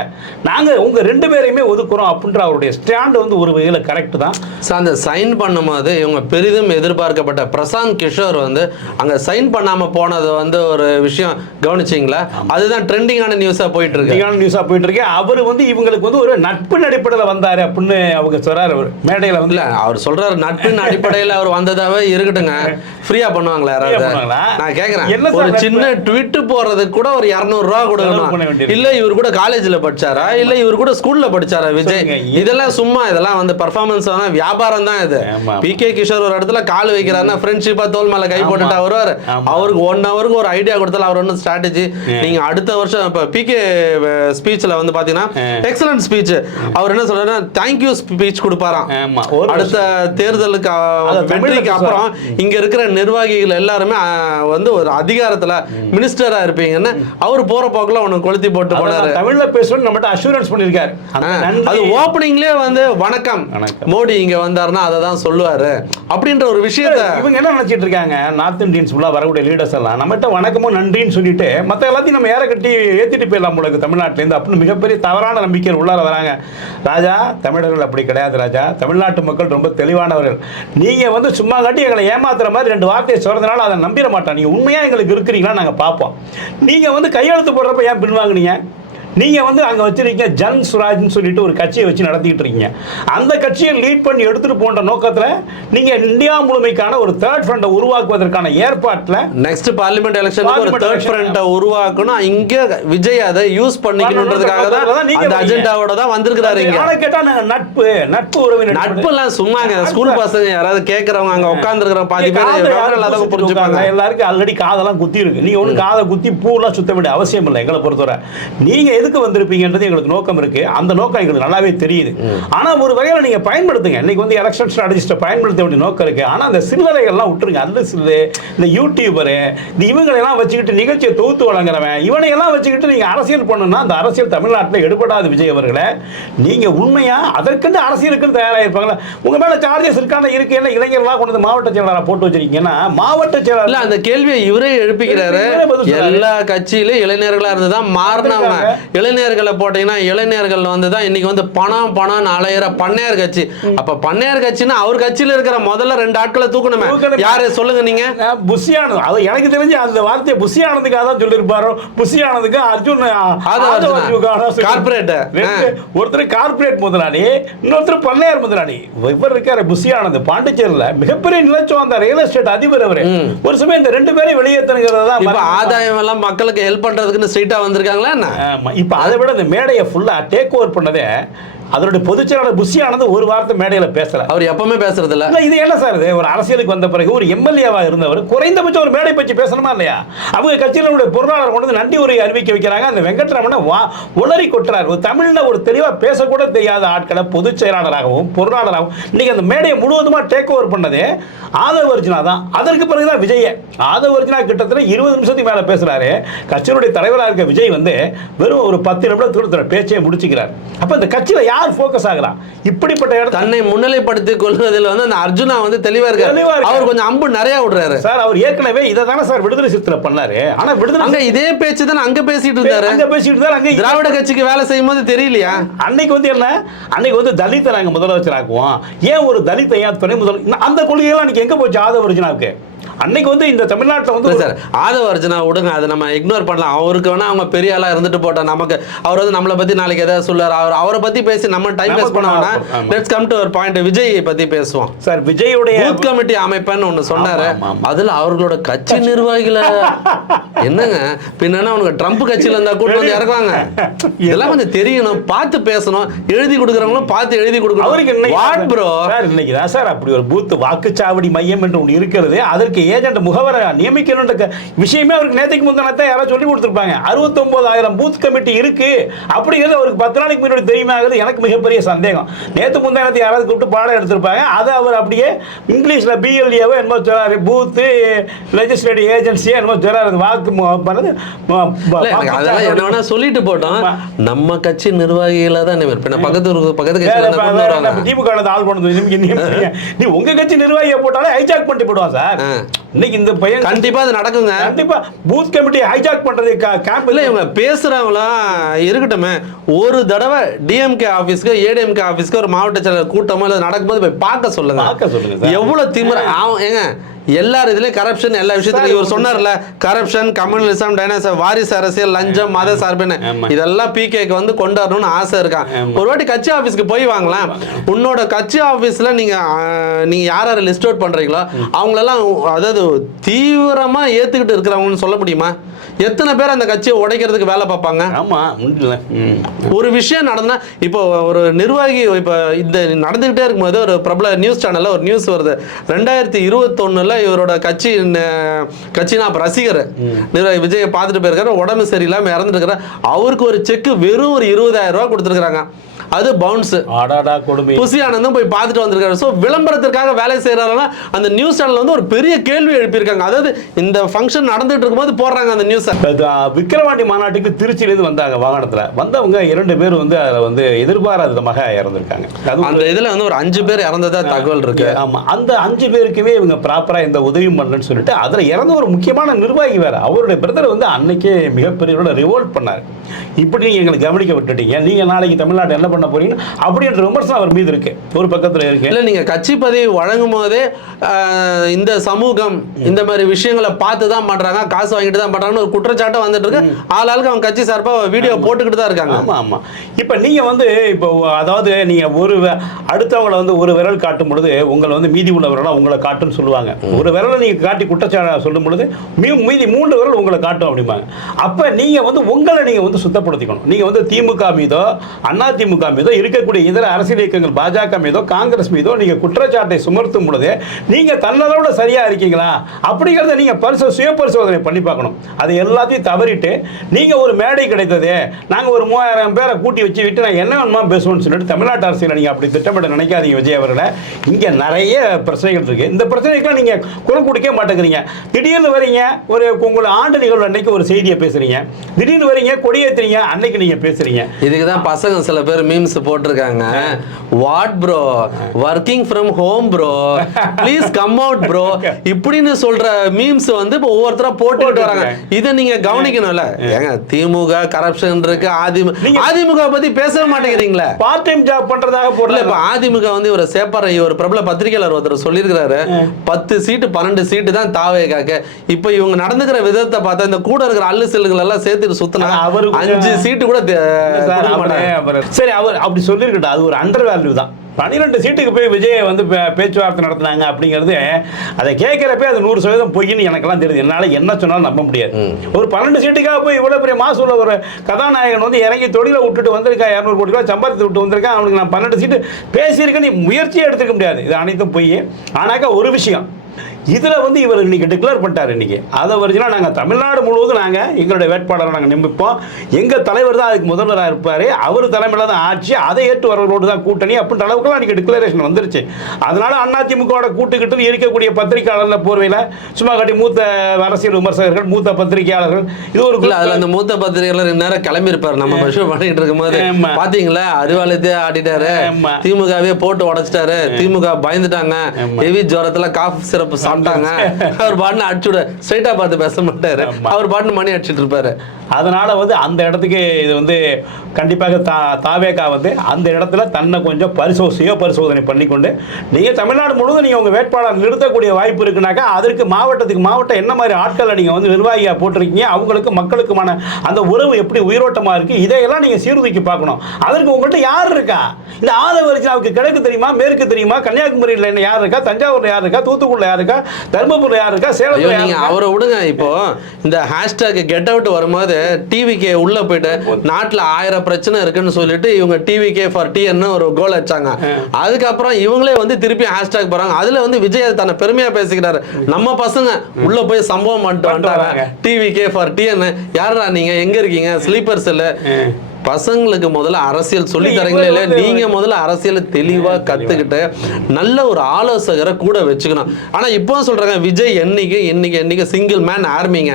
நாங்க உங்க ரெண்டு பேரையுமே ஒதுக்குறோம் அப்படின்ற அவருடைய ஸ்டாண்ட் வந்து ஒரு வகையில் கரெக்ட் தான்.
ஸோ அந்த சைன் பண்ணும்போது இவங்க பெரிதும் எதிர்பார்க்கப்பட்ட பிரசாந்த் கிஷோர் வந்து அங்க சைன் பண்ணாம போனது வந்து ஒரு விஷயம் கவனிச்சிங்களா? அதுதான் ட்ரெண்டிங்கான நியூஸா போயிட்டு இருக்கு.
நீங்க நியூஸா போயிட்டு இருக்கு. அவர் வந்து இவங்களுக்கு வந்து ஒரு நட்பின் அடிப்படையில் வந்தாரு அப்படின்னு அவங்க சொல்றாரு அவர். மேடையில வந்து.
அவர் சொல்றாரு நட்பின் அடிப்படையில் அவர் வந்ததாவே இருக்கட்டுங்க ஃப்ரீயா பண்ணுவாங்களா யாராவது? நான்
சார்
ஒரு? சின்ன ட்விட் போறதுக்கு கூட ஒரு 200 ரூபா
செலவு பண்ண
கொடுக்கணும். இல்ல இவர் கூட காலேஜ்ல படிச்சாரா இல்ல இவர் கூட ஸ்கூல்ல படிச்சாரா விஜய். இதெல்லாம் சும்மா இதெல்லாம் வந்து பர்ஃபார்மன்ஸ் வியாபாரம் தான் இது. பி கே கிஷோர் ஒரு இடத்துல கால் வைக்கிறாருன்னா ஃப்ரெண்ட்ஷிப்பா தோல் மேல கை. போட்டுட்டு வருவாரு. அவருக்கு ஒன் ஹவருக்கு ஒரு ஐடியா கொடுத்தாலும் அவர் ஒன்றும் ஸ்ட்ராட்டஜி நீங்க அடுத்த வருஷம் இப்ப பி கே ஸ்பீச்ல வந்து பாத்தீங்கன்னா. எக்ஸலன்ட் ஸ்பீச் அவர் என்ன சொல்றாருன்னா தேங்க்யூ ஸ்பீச் கொடுப்பாராம் அடுத்த தேர்தலுக்கு வெற்றிக்கு. அப்புறம் இங்க இருக்கிற நிர்வாகிகள் எல்லாருமே வந்து ஒரு அதிகாரத்துல மினிஸ்டரா இருப்பீங்கன்னு அவர் போற போக்குல உனக்கு கொளுத்தி போட்டு போனாரு.
தமிழ்ல பேசணும்னு நம்மகிட்ட அஷூரன்ஸ் பண்ணியிருக்காரு.
அது ஓப்பனிங்லயே வந்து வணக்கம். மோடி இங்க வந்தாருன்னா அதை தான் சொல்லுவாரு. அப்படின்ற ஒரு விஷயத்த
இவங்க என்ன நினைச்சிட்டு இருக்காங்க? நார்த் இந்தியன்ஸ் ஃபுல்லா வரக்கூடிய லீடர்ஸ் எல்லாம் நம்மகிட்ட வணக்கமும் நன்றின்னு சொல்லிட்டு மத்த எல்லாத்தையும் நம்ம ஏற கட்டி ஏத்திட்டு போயிடலாம் உங்களுக்கு தமிழ்நாட்டுல இருந்து அப்படின்னு மிகப்பெரிய தவறான நம்பிக்கை உள்ளார வராங்க. ராஜா தமிழர்கள் அப்படி கிடையாது ராஜா. தமிழ்நாட்டு மக்கள் ரொம்ப தெளிவானவர்கள். நீங்க வந்து சும்மா காட்டி எங்களை ஏமாத்துற மாதிரி ரெண்டு வார்த்தையை சொல்றதுனால அதை நம்பிட மாட்டோம் நீங்க உண்மையா எங்களுக்கு இருக்கிறீங்களா நாங்க பார்ப்போம். நீங்க வந்து கையெழுத்து போடுறப்ப ஏன் பின்வாங்குனீங்க நீங்க வந்து அங்க வச்சிருக்கீங்க ஜன் சுராஜ்னு சொல்லிட்டு ஒரு கட்சியை வச்சு நடத்திட்டு இருக்கீங்க. அந்த கட்சியை லீட் பண்ணி எடுத்துட்டு போன்ற நோக்கத்துல நீங்க இந்தியா முழுமைக்கான ஒரு தேர்ட் ஃப்ரண்டை உருவாக்குவதற்கான ஏற்பாட்டுல
நெக்ஸ்ட் பார்லிமெண்ட் எலெக்ஷனுக்கு ஒரு தேர்ட். ஃப்ரண்ட்டை உருவாக்கணும். இங்க விஜய் அதை யூஸ் பண்ணிக்கணுன்றதுக்காக தான் அந்த. அஜெண்டாவோட தான் வந்திருக்கிறாரு இங்க.
ஆனா கேட்டா நாங்க நட்பு நட்பு உறவினர்
நட்பு எல்லாம் சும்மாங்க ஸ்கூல் பசங்க யாராவது கேக்குறவங்க அங்க உட்கார்ந்து பாதி பேர்
பூசிட்டு
புரிஞ்சுப்பாங்க.
எல்லாருக்கும் ஆல்ரெடி காதெல்லாம் குத்தி இருக்கு நீங்க ஒண்ணு காதை குத்தி பூலாம் சுத்த வேண்டிய அவசியம் இல்லை எங்களை பொறுத்தவரை. நீங்க எதுக்கு வந்திருப்பீங்கன்றது எங்களுக்கு நோக்கம் இருக்கு. அந்த நோக்கம் எங்களுக்கு நல்லாவே தெரியுது. ஆனா ஒரு வகையில நீங்க பயன்படுத்துங்க. இன்னைக்கு வந்து எலெக்ஷன் ஸ்ட்ராட்டஜிஸ்ட பயன்படுத்த வேண்டிய நோக்கம் இருக்கு. ஆனா அந்த சில்லறைகள்லாம் விட்டுருங்க. அந்த சில்லு இந்த யூடியூபரு இந்த இவங்களெல்லாம் வச்சுக்கிட்டு நிகழ்ச்சியை தொகுத்து வழங்குறவன் இவனையெல்லாம் வச்சுக்கிட்டு நீங்க அரசியல் பண்ணணும்னா அந்த அரசியல் தமிழ்நாட்டில் எடுபடாது விஜய் அவர்களே. நீங்க உண்மையா அதற்கென்று அரசியலுக்குன்னு தயாராக இருப்பாங்களா உங்க மேல சார்ஜஸ் இருக்கான இருக்கு என்ன? இளைஞர்களாக கொண்டு வந்து மாவட்ட செயலாளராக போட்டு வச்சிருக்கீங்கன்னா மாவட்ட செயலாளர்
அந்த கேள்வியை இவரே எழுப்பிக்கிறாரு. எல்லா கட்சியிலும் இளைஞர்களா இருந்துதான் மாறினவங்க. இளைஞர்களை போட்டீங்கன்னா இளைஞர்கள் வந்து தான் இன்னைக்கு வந்து பணம் பணம் அலையிற பண்ணையார் கட்சி. அப்ப பண்ணையார் கட்சின்னா அவர் கட்சியில இருக்கிற முதல்ல ரெண்டு ஆட்களை தூக்கணுமே. யாரு? சொல்லுங்க நீங்க.
அஹ் புஷியானது. அது எனக்கு தெரிஞ்சு அந்த வார்த்தையை புஷியானதுக்காக தான் சொல்லியிருப்பாரோ. புஷியானதுக்கு அர்ஜுன். ரெண்டு, ஒருத்தர் கார்ப்பரேட் முதலாளி இன்னொருத்தர் பண்ணையார் முதலாளி. இவர் இருக்காரு புஷியானது. பாண்டிச்சேரியில மிகப்பெரிய நிலச்சம் அந்த ரியல் எஸ்டேட் அதிபர் அவரு. ஒரு சமயம் இந்த ரெண்டு பேரையும் வெளியேற்றணுங்கிறது
ஆதாயம் எல்லாம் மக்களுக்கு ஹெல்ப் பண்றதுக்குன்னு ஸ்ட்ரெயிட்டா வந்திருக்காங்களா என்ன.
இப்போ அதை விட இந்த மேடையை ஃபுல்லா டேக் ஓவர் பண்ணதே அதனுடைய பொதுச் செயலாளர் புஷியானது ஒரு வார்த்தை மேடையில பேசல.
அவர் எப்பவுமே பேசுறது இல்ல
இது என்ன சார் இது? ஒரு அரசியலுக்கு வந்த பிறகு ஒரு எம்எல்ஏவா இருந்தவர் குறைந்தபட்சம் ஒரு மேடை பற்றி பேசணுமா இல்லையா? அவங்க கட்சியினுடைய பொருளாளர் கொண்டு வந்து நன்றி உரை அறிவிக்க வைக்கிறாங்க. அந்த வெங்கட்ராமனை வா உளறி கொட்டுறாரு. ஒரு தமிழ்ல ஒரு தெளிவா பேசக்கூட தெரியாத ஆட்களை பொதுச் செயலாளராகவும் பொருளாளராகவும் இன்னைக்கு அந்த மேடையை முழுவதுமா டேக் ஓவர் பண்ணது ஆதவ அர்ஜுனா தான். அதற்கு பிறகுதான் விஜய் ஆதவ அர்ஜுனா கிட்டத்தட்ட இருபது நிமிஷத்துக்கு மேல பேசுறாரு. கட்சியினுடைய தலைவராக இருக்க விஜய் வந்து வெறும் ஒரு பத்து நிமிடத்துல தன்னோட பேச்சையே முடிச்சுக்கிறார். அப்ப இந்த கட்சியில யார் ஃபோக்கஸ் ஆகுறா? இப்படிப்பட்ட இடத்துல
தன்னை முன்னிலைப்படுத்திக் கொள்வதில் வந்து அந்த அர்ஜுனா வந்து தெளிவா இருக்காரு. அவர் கொஞ்சம் அம்பு நிறைய விடுறாரு.
சார் அவர் ஏற்கனவே இதை தானே சார் விடுதலை சிறுத்தையில பண்ணாரு. ஆனா விடுதலை
அங்க இதே பேச்சு தானே அங்க பேசிட்டு இருந்தாரு.
அங்க பேசிட்டு இருந்தாரு அங்க
திராவிட கட்சிக்கு வேலை செய்யும் போது தெரியலையா?
அன்னைக்கு வந்து என்ன? அன்னைக்கு வந்து தலித்தை நாங்க முதலமைச்சர் ஆக்குவோம் ஏன் ஒரு தலித்தை ஏன் துணை முதல் அந்த கொள்கையெல்லாம் அன்னைக்கு எங்க போச்சு ஆதவ ஒரிஜினாவுக்கு அன்னைக்கு வந்து இந்த தமிழ்நாட்டுல வந்து
சார் ஆதவ அர்ஜுனா விடுங்க அதை நம்ம இக்னோர் பண்ணலாம். அவருக்கு வேணா அவங்க பெரிய ஆளா இருந்துட்டு போட்டோம் நமக்கு அவர் வந்து நம்மளை பத்தி நாளைக்கு ஏதாவது சொல்லுவார். அவர் அவரை பத்தி பேசி நம்ம டைம் வேஸ்ட் பண்ண
பண்ண
வேணாம்
ஆமா.
லெட்ஸ் கம் டு ஒரு பாயிண்ட் விஜய் பத்தி பேசுவோம்.
சார் விஜயுடைய
பூத் கமிட்டி அமைப்பேன்னு ஒண்ணு சொன்னாரு. அதுல அவர்களோட கட்சி நிர்வாகிகளை. என்னங்க? பின்னா அவனுக்கு ட்ரம்ப் கட்சியில இருந்தா கூட்டு வந்து இறக்குவாங்க. இதெல்லாம் கொஞ்சம் தெரியணும். பார்த்து பேசணும். எழுதி கொடுக்குறவங்களும் பார்த்து எழுதி
அவருக்கு
கொடுக்கணும்
இன்னைக்கு
வாட் ப்ரோ
சார் இன்னைக்கு தான் சார் அப்படி ஒரு பூத் வாக்குச்சாவடி மையம் என்று ஒன்று இருக்கிறது அதற்கு ஏஜென்ட் முகவரை நியமிக்கணுன்ற விஷயமே அவருக்கு நேற்றுக்கு முந்தானத்தை யாரோ சொல்லி கொடுத்துருப்பாங்க. அறுபத்தொன்பதாயிரம் பூத் கமிட்டி இருக்கு. அப்படிங்கிறது அவருக்கு பத்து நாளைக்கு முன்னாடி தெரியுமாங்கிறது எனக்கு மிகப்பெரிய சந்தேகம். நேற்று முந்தானத்தை யாராவது கூப்பிட்டு பாடம் எடுத்திருப்பாங்க. அதை அவர் அப்படியே இங்கிலீஷில் பிஎல்ஏவோ என்னமோ சொல்றாரு. பூத்து லெஜிஸ்லேட்டிவ் ஏஜென்சியோ என்னமோ சொல்றாரு. வாக்கு பண்ணது
அதெல்லாம் என்ன வேணா சொல்லிட்டு போட்டோம். நம்ம கட்சி நிர்வாகிகள தான் பக்கத்து பக்கத்து வருவாங்க.
திமுக ஆள் நியமிக்கிறீங்க. நீ உங்க கட்சி நிர்வாகியை போட்டாலே ஹைஜாக் பண்ணிட்டு போடுவான் சார். இன்னைக்கு இந்த பையன்
கண்டிப்பா அது நடக்குங்க.
கண்டிப்பா பூத் கமிட்டி ஹைஜாக் பண்றது கேம்ப்
இல்ல இவங்க பேசுறவங்களாம் இருக்கட்டுமே. ஒரு தடவை டிஎம்கே ஆபீஸ்க்கு ஏடிஎம்கே ஆபீஸ்க்கு ஒரு மாவட்ட செயலர் கூட்டமோ இல்ல நடக்கும்போது போய் பார்க்க சொல்லுங்க.
பார்க்க சொல்லுங்க.
எவ்வளவு திமிர ஏங்க எல்லார் இதுலயும் கரப்ஷன் எல்லா விஷயத்துலயும். இவர் சொன்னார்ல கரப்ஷன் கம்யூனலிசம் டைனஸ் வாரிசு அரசியல் லஞ்சம் மத சார்புன்னு. இதெல்லாம் பிகேக்கு வந்து கொண்டு வரணும்னு ஆசை இருக்கான். ஒரு வாட்டி கட்சி ஆபீஸ்க்கு போய் வாங்கலாம். உன்னோட கட்சி ஆபீஸ்ல நீங்க ஆஹ், நீங்க யார் யாரை லிஸ்ட் அவுட் பண்றீங்களோ அவங்களெல்லாம் அதாவது தீவிரமா ஏத்துக்கிட்டு இருக்கிறவங்கன்னு சொல்ல முடியுமா? எத்தனை பேர் அந்த கட்சியை உடைக்கிறதுக்கு வேலை பார்ப்பாங்க?
ஆமா முடியல ம்.
ஒரு விஷயம் நடந்தா இப்போ ஒரு நிர்வாகி இப்போ இந்த நடந்துகிட்டே இருக்கும்போது ஒரு பிரபல நியூஸ் சேனல்ல ஒரு நியூஸ் வருது. ரெண்டாயிரத்தி இருபத்தொன்னுல இவரோட கட்சி கட்சி நான் ரசிகர். நிர்வாகி விஜயை பார்த்துட்டு போயிருக்காரு உடம்பு சரியில்லாம இறந்துட்டு அவருக்கு ஒரு செக் வெறும் ஒரு இருபதாயிரம் ரூபாய் கொடுத்துருக்குறாங்க. அது பவுன்ஸ்
ஆடாடா கொடுமை.
புசி ஆனந்தும் போய் பார்த்துட்டு வந்திருக்காரு. ஸோ விளம்பரத்திற்காக வேலை செய்யறாருன்னா அந்த நியூஸ் சேனல் வந்து ஒரு பெரிய கேள்வி எழுப்பியிருக்காங்க. அதாவது இந்த ஃபங்க்ஷன் நடந்துட்டு இருக்கும்போது போடுறாங்க அந்த நியூஸை
விக்கிரவாண்டி மாநாட்டுக்கு திருச்சியிலேருந்து வந்தாங்க வாகனத்துல. வந்தவங்க இரண்டு பேர் வந்து அதுல வந்து எதிர்பாராத விதமாக இறந்திருக்காங்க.
அந்த இதுல வந்து ஒரு அஞ்சு பேர் இறந்ததா தகவல் இருக்கு.
ஆமா. அந்த அஞ்சு பேருக்குமே இவங்க ப்ராப்பரா எந்த உதவியும் பண்ணலன்னு சொல்லிட்டு அதுல இறந்த ஒரு முக்கியமான நிர்வாகி வேற. அவருடைய பிரதர் வந்து அன்னைக்கே மிகப்பெரிய ரிவோல்ட் பண்ணாரு. இப்படி நீங்க எங்களை கவனிக்க விட்டுட்டீங்க. நீங்க நாளைக்கு தமிழ்நாடு என்ன பண்ண பண்ண போறீங்க? அப்படின்ற விமர்சனம் அவர் மீது இருக்கு. ஒரு பக்கத்துல இருக்கு
இல்ல நீங்க கட்சி பதவி வழங்கும் போதே இந்த சமூகம் இந்த மாதிரி விஷயங்களை பார்த்து தான் பண்றாங்க காசு வாங்கிட்டு தான் பண்றாங்கன்னு ஒரு குற்றச்சாட்டம் வந்துட்டு இருக்கு ஆளாளுக்கு அவங்க கட்சி சார்பா வீடியோ போட்டுக்கிட்டு தான் இருக்காங்க.
ஆமா ஆமா. இப்போ நீங்க வந்து இப்போ அதாவது நீங்க ஒரு அடுத்தவங்களை வந்து ஒரு விரல் காட்டும் பொழுது உங்களை வந்து மீதி உள்ளவர்களாம் உங்களை காட்டுன்னு சொல்லுவாங்க. ஒரு விரலை நீங்க காட்டி குற்றச்சாட்டு சொல்லும் பொழுது மீ- மீதி மூன்று விரல் உங்களை காட்டும் அப்படிம்பாங்க. அப்ப நீங்க வந்து உங்களை நீங்க வந்து சுத்தப்படுத்திக்கணும். நீங்க வந்து திமுக மீதோ அண்ணா திமுக மீதோ இருக்கக்கூடிய இதர அரசியல் இயக்கங்கள் பாஜக மீதோ காங்கிரஸ் மீதோ நீங்கள் குற்றச்சாட்டை சுமர்த்தும் பொழுது நீங்கள் தன்னதோட சரியாக இருக்கீங்களா? அப்படிங்கிறத நீங்கள் பரிசோ சுய பரிசோதனை பண்ணி பார்க்கணும். அது எல்லாத்தையும் தவறிட்டு நீங்கள் ஒரு மேடை கிடைத்தது நாங்கள் ஒரு மூவாயிரம் பேரை கூட்டி வச்சு விட்டு நான் என்ன வேணுமா பேசுவோம்னு சொல்லிட்டு தமிழ்நாட்டு அரசியல் நீங்கள் அப்படி திட்டமிட நினைக்காதீங்க விஜய் அவர்களை. இங்கே நிறைய பிரச்சனைகள் இருக்குது இந்த பிரச்சனைக்கெல்லாம் நீங்கள் குரல் கொடுக்க மாட்டேங்கிறீங்க. திடீர்னு வரீங்க ஒரு உங்களை ஆண்டு நிகழ்வு அன்னைக்கு ஒரு செய்தியை பேசுறீங்க. திடீர்னு வரீங்க கொடியேற்றுறீங்க அன்னைக்கு நீங்கள் பேசுகிறீங்க
இதுக்கு தான் பசங்க சில பேர் மீம்ஸ் போட்டிருக்காங்க. What bro working from home bro please come out bro இப்படின்னு சொல்ற மீம்ஸ் வந்து இப்போ ஒவ்வொருத்தரா போட்டுக்கிட்டு வராங்க. இதை நீங்க கவனிக்கணும்ல. ஏங்க திமுக கரப்ஷன் இருக்கு. அதிமுக அதிமுக பத்தி பேசவே மாட்டேங்கிறீங்களே.
பார்ட் டைம் ஜாப் பண்றதாக போடல
இப்ப அதிமுக வந்து இவர் சேப்பாறை ஒரு பிரபல பத்திரிகையாளர் ஒருத்தர் சொல்லியிருக்கிறாரு. பத்து சீட்டு பன்னெண்டு சீட்டு தான் தாவே காக்க. இப்ப இவங்க நடந்துக்கிற விதத்தை பார்த்தா இந்த கூட இருக்கிற அல்லு செல்லுகள் எல்லாம் சேர்த்து சுத்தினா அஞ்சு சீட்டு கூட
சார், அவரு- அப்படி சொல்லியிருக்கட்டும். அது ஒரு அண்டர் வேல்யூ தான். பன்னிரெண்டு சீட்டுக்கு போய் விஜய் வந்து பேச்சுவார்த்தை நடத்துனாங்க அப்படிங்கிறது அதை கேட்குறப்ப அது நூறு சதவீதம் பொய்ன்னு எனக்கெல்லாம் தெரியுது. என்னால் என்ன சொன்னாலும் நம்ப முடியாது. ஒரு பன்னெண்டு சீட்டுக்காக போய் இவ்வளோ பெரிய மாசு உள்ள ஒரு கதாநாயகன் வந்து இறங்கி தொழிலை விட்டுட்டு வந்திருக்கா இரநூறு கோடி ரூபாய் சம்பாதித்து விட்டு வந்திருக்கா அவனுக்கு நான் பன்னெண்டு சீட்டு பேசியிருக்கேன் நீ முயற்சியே எடுத்துக்க முடியாது. இது அனைத்தும் பொய் ஆனாக்கா ஒரு விஷயம் இதில் வந்து இவர் இன்னைக்கு டிக்ளேர் பண்ணிட்டார் இன்னைக்கு. அதை வரைச்சுனா நாங்கள் தமிழ்நாடு முழுவதும் நாங்கள் எங்களுடைய வேட்பாளரை நாங்கள் நியமிப்போம். எங்கள் தலைவர் தான் அதுக்கு முதல்வராக இருப்பார். அவர் தலைமையில் தான் ஆட்சி. அதை ஏற்று வரவர்களோடு தான் கூட்டணி. அப்படின்ற அளவுக்குலாம் இன்னைக்கு டிக்ளரேஷன் வந்துருச்சு. அதனால அதிமுகவோட கூட்டுக்கிட்டு இருக்கக்கூடிய பத்திரிகையாளர்கள் போர்வையில் சும்மா கட்டி மூத்த அரசியல் விமர்சகர்கள் மூத்த பத்திரிகையாளர்கள். இது ஒரு
அதுல அந்த மூத்த பத்திரிகையாளர் இந்நேரம் கிளம்பி இருப்பாரு நம்ம பஷு பண்ணிட்டு இருக்கும்போது.
ஆமா.
பாத்தீங்களா? அறிவாலயத்தையே ஆடிட்டாரு. திமுகவே போட்டு உடைச்சிட்டாரு. திமுக பயந்துட்டாங்க. ஹெவி ஜுரத்துல காஃப் சிறப்பு சாப்பிட்டாங்க. அவர் பாட்டுன்னு அடிச்சுட ஸ்ட்ரைட்டா பார்த்து பேச மாட்டாரு. அவர் பாட்டுன்னு மணி அடிச்சிட்டு இருப்பாரு.
அதனால வந்து அந்த இடத்துக்கு இது வந்து கண்டிப்பாக தா தாவேகா வந்து அந்த இடத்துல தன்னை கொஞ்சம் பரிசோ சுய பரிசோதனை பண்ணிக்கொண்டு நீங்கள் தமிழ்நாடு முழுவதும் நீங்கள் உங்கள் வேட்பாளர் நிறுத்தக்கூடிய வாய்ப்பு இருக்குனாக்கா அதற்கு மாவட்டத்துக்கு மாவட்டம் என்ன மாதிரி ஆட்களை நீங்கள் வந்து நிர்வாகியாக போட்டிருக்கீங்க அவங்களுக்கு மக்களுக்குமான அந்த உறவு எப்படி உயிரோட்டமாக இருக்குது இதையெல்லாம் நீங்கள் சீர்தூக்கி பார்க்கணும். அதற்கு உங்கள்கிட்ட யார் இருக்கா? இந்த ஆதவரிச்சாவுக்கு கிழக்கு தெரியுமா மேற்கு தெரியுமா கன்னியாகுமரியில் என்ன யார் இருக்கா தஞ்சாவூரில் யார் இருக்கா தூத்துக்குடியில் யார் இருக்கா தருமபுரியில் யார் இருக்கா சேலத்தில் யார்
அவரை விடுங்க இப்போ. இந்த ஹேஷ்டாக் கெட் அவுட் வரும்போது டிவிகே உள்ள போயிட்டு நாட்டுல ஆயிரம் பிரச்சனை இருக்குன்னு சொல்லிட்டு இவங்க டிவிகே ஃபார் டிஎன்னு ஒரு கோல் அடிச்சாங்க. அதுக்கப்புறம் இவங்களே வந்து திருப்பி ஹேஷ்டாக் போறாங்க. அதுல வந்து விஜய் தன்னை பெருமையா பேசிக்கிறாரு. நம்ம பசங்க உள்ள போய் சம்பவம் பண்ணிட்டு வந்துட்டாங்க. டிவிகே ஃபார் டிஎன் யாரா நீங்க? எங்க இருக்கீங்க? ஸ்லீப்பர் செல்லு பசங்களுக்கு முதல்ல அரசியல் சொல்லி
இல்ல,
தரீங்களே இல்ல நீங்க முதல்ல அரசியல் தெளிவா கத்துக்கிட்டு நல்ல ஒரு ஆலோசகரை கூட வச்சுக்கணும். ஆனா இப்போ சொல்றாங்க விஜய் என்னைக்கு என்னைக்கு என்னைக்கு சிங்கிள் மேன் ஆர்மிங்க.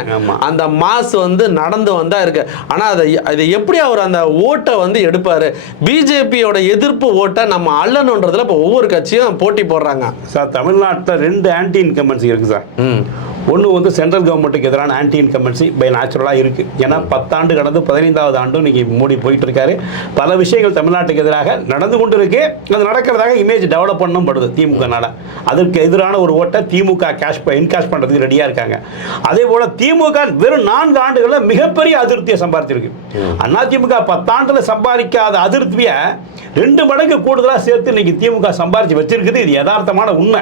அந்த மாஸ் வந்து நடந்து வந்தா இருக்கு. ஆனா அதை அதை எப்படி அவர் அந்த ஓட்டை வந்து எடுப்பாரு? பிஜேபியோட எதிர்ப்பு ஓட்டை நம்ம அள்ளணுன்றதுல இப்போ ஒவ்வொரு கட்சியும் போட்டி போடுறாங்க.
சார் தமிழ்நாட்டில் ரெண்டு ஆன்டி இன்கம்பன்சி இருக்குது சார்.
ம்.
ஒன்று வந்து சென்ட்ரல் கவர்மெண்ட்டுக்கு எதிரான ஆன்டி இன்கம்பன்சி பை நேச்சுரலாக இருக்குது ஏன்னா பத்தாண்டு கடந்து பதினைந்தாவது ஆண்டும் இன்னைக்கு மோடி போயிட்டு இருக்காரு பல விஷயங்கள் தமிழ்நாட்டுக்கு எதிராக நடந்து கொண்டு இருக்கு அது நடக்கிறதாக இமேஜ் டெவலப் பண்ணும் படுது திமுகனால. அதற்கு எதிரான ஒரு ஓட்டை திமுக கேஷ் இன்கேஷ் பண்ணுறதுக்கு ரெடியாக இருக்காங்க. அதே போல் திமுக வெறும் நான்கு ஆண்டுகளில் மிகப்பெரிய அதிருப்தியை சம்பாதிச்சிருக்கு அதிமுக பத்தாண்டில் சம்பாதிக்காத அதிருப்தியை ரெண்டு மடங்கு கூடுதலாக சேர்த்து இன்னைக்கு திமுக சம்பாரிச்சு வச்சிருக்குது. இது யதார்த்தமான உண்மை.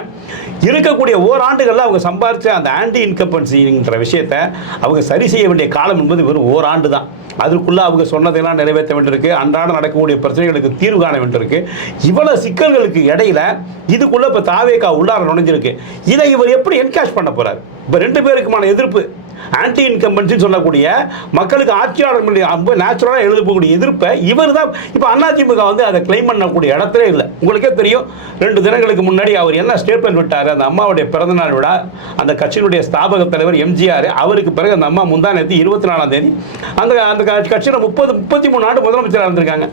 இருக்கக்கூடிய ஓராண்டுகளில் அவங்க சம்பாதிச்ச அந்த ஆன்டி இன்கம்பன்சிங்கிற விஷயத்தை அவங்க சரி செய்ய வேண்டிய காலம் என்பது வெறும் ஓராண்டு தான் அதுக்குள்ளே அவங்க சொன்னதெல்லாம் நிறைவேற்ற வேண்டியிருக்கு. அன்றாடம் நடக்கக்கூடிய பிரச்சனைகளுக்கு தீர்வு காண வேண்டியிருக்கு. இவ்வளோ சிக்கல்களுக்கு இடையில இதுக்குள்ளே இப்போ தாவேக்கா உள்ளார நுழைஞ்சிருக்கு. இதை இவர் எப்படி என்கேஷ் பண்ண போகிறார் இப்போ ரெண்டு பேருக்குமான எதிர்ப்பு ஆன்டி இன்கம்பன்சின்னு சொல்லக்கூடிய மக்களுக்கு ஆட்சியாளர் ரொம்ப நேச்சுரலாக எழுதக்கூடிய எதிர்ப்பை இவர் தான் இப்போ அதிமுக வந்து அதை கிளைம் பண்ணக்கூடிய இடத்துல இல்லை. உங்களுக்கே தெரியும் ரெண்டு தினங்களுக்கு முன்னாடி அவர் என்ன ஸ்டேட்மெண்ட் விட்டார்? அந்த அம்மாவுடைய பிறந்தநாள் விழா அந்த கட்சியினுடைய ஸ்தாபக தலைவர் எம்ஜிஆர் அவருக்கு பிறகு அந்த அம்மா முந்தா நேற்று இருபத்தி நாலாம் தேதி அந்த அந்த கட்சியில் முப்பது முப்பத்தி மூணு ஆண்டு முதலமைச்சராக இருந்திருக்காங்க.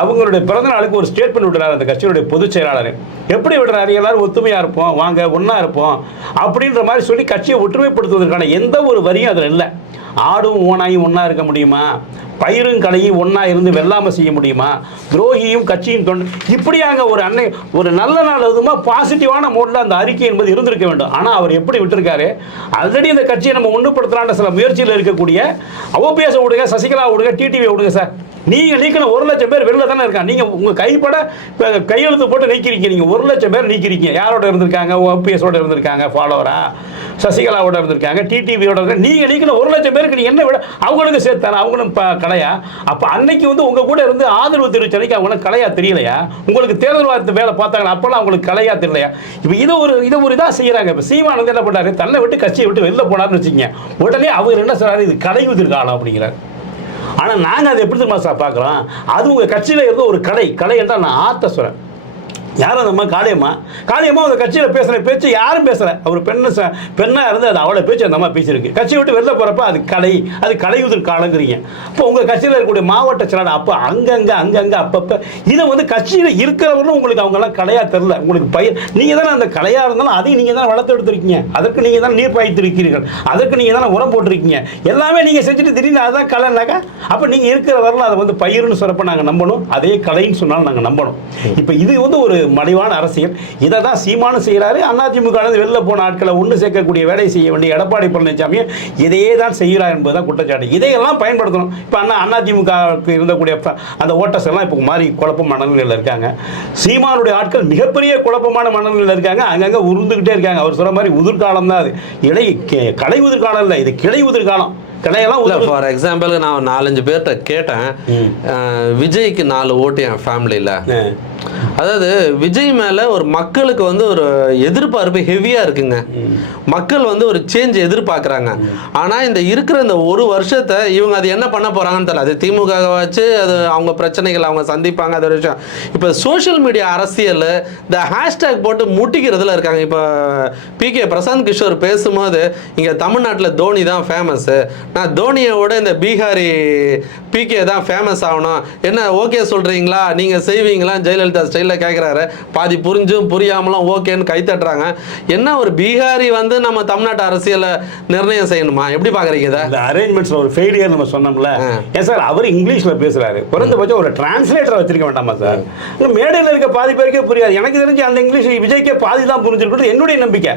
அவங்களுடைய பிறந்த நாளுக்கு ஒரு ஸ்டேட்மெண்ட் விடுறாரு அந்த கட்சியுடைய பொதுச் செயலாளர். எப்படி விடுறாரு? எல்லாரும் ஒத்துமையாக இருப்போம் வாங்க ஒன்றா இருப்போம் அப்படின்ற மாதிரி சொல்லி கட்சியை ஒற்றுமைப்படுத்துவதற்கான எந்த ஒரு வரியும் அதில் இல்லை. ஆடும் ஓனாயும் ஒன்றா இருக்க முடியுமா? பயிரும் கலையும் ஒன்றா இருந்து வெல்லாம செய்ய முடியுமா? துரோகியும் கட்சியும் தொண்டு இப்படியாங்க ஒரு அன்னை ஒரு நல்ல நாள் அதுமா பாசிட்டிவான மோட்ல அந்த அறிக்கை என்பது இருந்திருக்க வேண்டும். ஆனால் அவர் எப்படி விட்டுருக்காரு? ஆல்ரெடி இந்த கட்சியை நம்ம ஒன்றுபடுத்தலான்ற சில முயற்சியில் இருக்கக்கூடிய ஓபிஎஸ் விடுங்க சசிகலா விடுங்க டிடிவி விடுங்க சார் நீங்கள் நீக்கின ஒரு லட்சம் பேர் வெளில தானே இருக்காங்க. நீங்கள் உங்கள் கைப்பட கையெழுத்து போட்டு நீக்கிறீங்க நீங்கள் ஒரு லட்சம் பேர் நீக்கிறீங்க யாரோட இருந்திருக்காங்க? ஓபிஎஸோட இருந்திருக்காங்க ஃபாலோவரா சசிகலாவோட இருந்திருக்காங்க டிடிவியோட இருக்க நீங்கள் நீக்கின ஒரு லட்சம் பேருக்கு நீ என்ன விட அவங்களுக்கு சேர்த்தான அவங்களும் இப்போ கலையா? அப்போ அன்னைக்கு வந்து உங்கள் கூட இருந்து ஆதரவு தெரிவிச்ச அன்னைக்கு அவங்களுக்கு கலையா தெரியலையா? உங்களுக்கு தேர்தல் வாரத்து வேலை பார்த்தாங்க அப்போல்லாம் அவங்களுக்கு கலையா தெரியலையா? இப்போ இதை ஒரு இதை ஒரு இதாக செய்கிறாங்க இப்போ சீமான் வந்து என்ன பண்ணுறாரு தன்னை விட்டு கட்சியை விட்டு வெளில போனார்னு வச்சுக்கோங்க. உடனே அவர் என்ன சொல்கிறாரு இது கலை உதிர்காலம் அப்படிங்கிறார். ஆனால் நாங்கள் அதை எப்படி தெரியுமா சார் பார்க்குறோம்? அது உங்கள் கட்சியில் இருந்த ஒரு கலை கலை என்றால் நான் ஆர்த்த சொல்கிறேன் யாரும் அந்த அம்மா காளியம்மா. காளியம்மா அந்த கட்சியில் பேசுகிற பேச்சு யாரும் பேசல. அவர் பெண்ணு ச பெண்ணாக இருந்து அது அவளை பேச்சு அந்த அம்மா பேசியிருக்கு. கட்சியை விட்டு வெளில போகிறப்ப அது கலை அது கலையுதிர் காலங்கிறீங்க. இப்போ உங்கள் கட்சியில் இருக்கக்கூடிய மாவட்ட செயலாளர் அப்போ அங்கங்கே அங்கங்கே அப்பப்போ இதை வந்து கட்சியில் இருக்கிறவர்களும் உங்களுக்கு அவங்கெல்லாம் கலையாக தெரில உங்களுக்கு பயிர் நீங்கள் தானே அந்த கலையாக இருந்தாலும் அதையும் நீங்கள் தானே வளர்த்து எடுத்திருக்கீங்க. அதற்கு நீங்கள் தான் நீர் பாய்த்திருக்கிறீர்கள் அதற்கு நீங்கள் தானே உரம் போட்டிருக்கீங்க. எல்லாமே நீங்கள் செஞ்சுட்டு திடீர்னு அதுதான் கலைனாக்கா அப்போ நீங்கள் இருக்கிற வரலாம் அதை வந்து பயிர்னு சொல்கிறப்ப நாங்கள் நம்பணும். அதே கலைன்னு சொன்னாலும் நாங்கள் நம்பணும். இப்போ இது வந்து ஒரு மலிவான அரசியல். இதை தான் சீமானும் செய்கிறாரு அதிமுக வெளில போன ஆட்களை ஒன்று சேர்க்கக்கூடிய வேலையை செய்ய வேண்டிய எடப்பாடி பழனிசாமி இதையே தான் செய்கிறார் என்பதுதான் குற்றச்சாட்டு. இதையெல்லாம் பயன்படுத்தணும். இப்போ அண்ணா அதிமுகவுக்கு இருந்தக்கூடிய அந்த ஓட்டர்ஸ் எல்லாம் இப்போ மாறி குழப்பம் மனநிலையில் இருக்காங்க. சீமானுடைய ஆட்கள் மிகப்பெரிய குழப்பமான மனநிலையில் இருக்காங்க. அங்கங்கே உருந்துக்கிட்டே இருக்காங்க. அவர் சொல்ற மாதிரி உதிர்காலம் தான் அது. இலை கடை உதிர்காலம் இல்லை. இது கிளை உதிர்காலம். கிளையெல்லாம்
இல்ல ஃபார் எக்ஸாம்பிள் நான் நாலஞ்சு பேர்கிட்ட கேட்டேன். விஜய்க்கு நாலு ஓட்டு என் ஃபேமிலியில். அதாவது விஜய் மேலே ஒரு மக்களுக்கு வந்து ஒரு எதிர்பார்ப்பு ஹெவியாக இருக்குங்க. மக்கள் வந்து ஒரு சேஞ்ச் எதிர்பார்க்குறாங்க. ஆனால் இந்த இருக்கிற இந்த ஒரு வருஷத்தை இவங்க அது என்ன பண்ண போறாங்கன்னு தெரியல. அது திமுக வச்சு அது அவங்க பிரச்சனைகள் அவங்க சந்திப்பாங்க அது ஒரு விஷயம். இப்போ சோஷியல் மீடியா அரசியல் இந்த ஹேஷ்டேக் போட்டு முட்டிக்கிறதுல இருக்காங்க. இப்போ பி கே பிரசாந்த் கிஷோர் பேசும்போது இங்கே தமிழ்நாட்டில் தோனி தான் ஃபேமஸ்ஸு நான் தோனியை விட இந்த பீகாரி பிகே தான் ஃபேமஸ் ஆகணும். என்ன ஓகே சொல்கிறீங்களா நீங்கள் செய்வீங்களா? ஜெயலலிதா ஸ்டைலில் கேட்குறாரு பாதி புரிஞ்சும் புரியாமலும் ஓகேன்னு கை தட்டுறாங்க. என்ன ஒரு பீகாரி வந்து நம்ம தமிழ்நாட்டு அரசியலை நிர்ணயம் செய்யணுமா? எப்படி பார்க்குறீங்க இதை?
இந்த அரேஞ்ச்மெண்ட்ஸ்ல ஒரு ஃபெயிலியர் நம்ம சொன்னோம்ல. ஏன் சார் அவர் இங்கிலீஷ்ல பேசுறாரு. குறைந்தபட்சம் ஒரு டிரான்ஸ்லேட்டரை வச்சிருக்க வேண்டாமா சார்? மேடையில் இருக்க பாதி பேருக்கே புரியாது. எனக்கு தெரிஞ்சு அந்த இங்கிலீஷ் விஜய்க்கே பாதி தான் புரிஞ்சிருக்கிறது என்னுடைய நம்பிக்கை.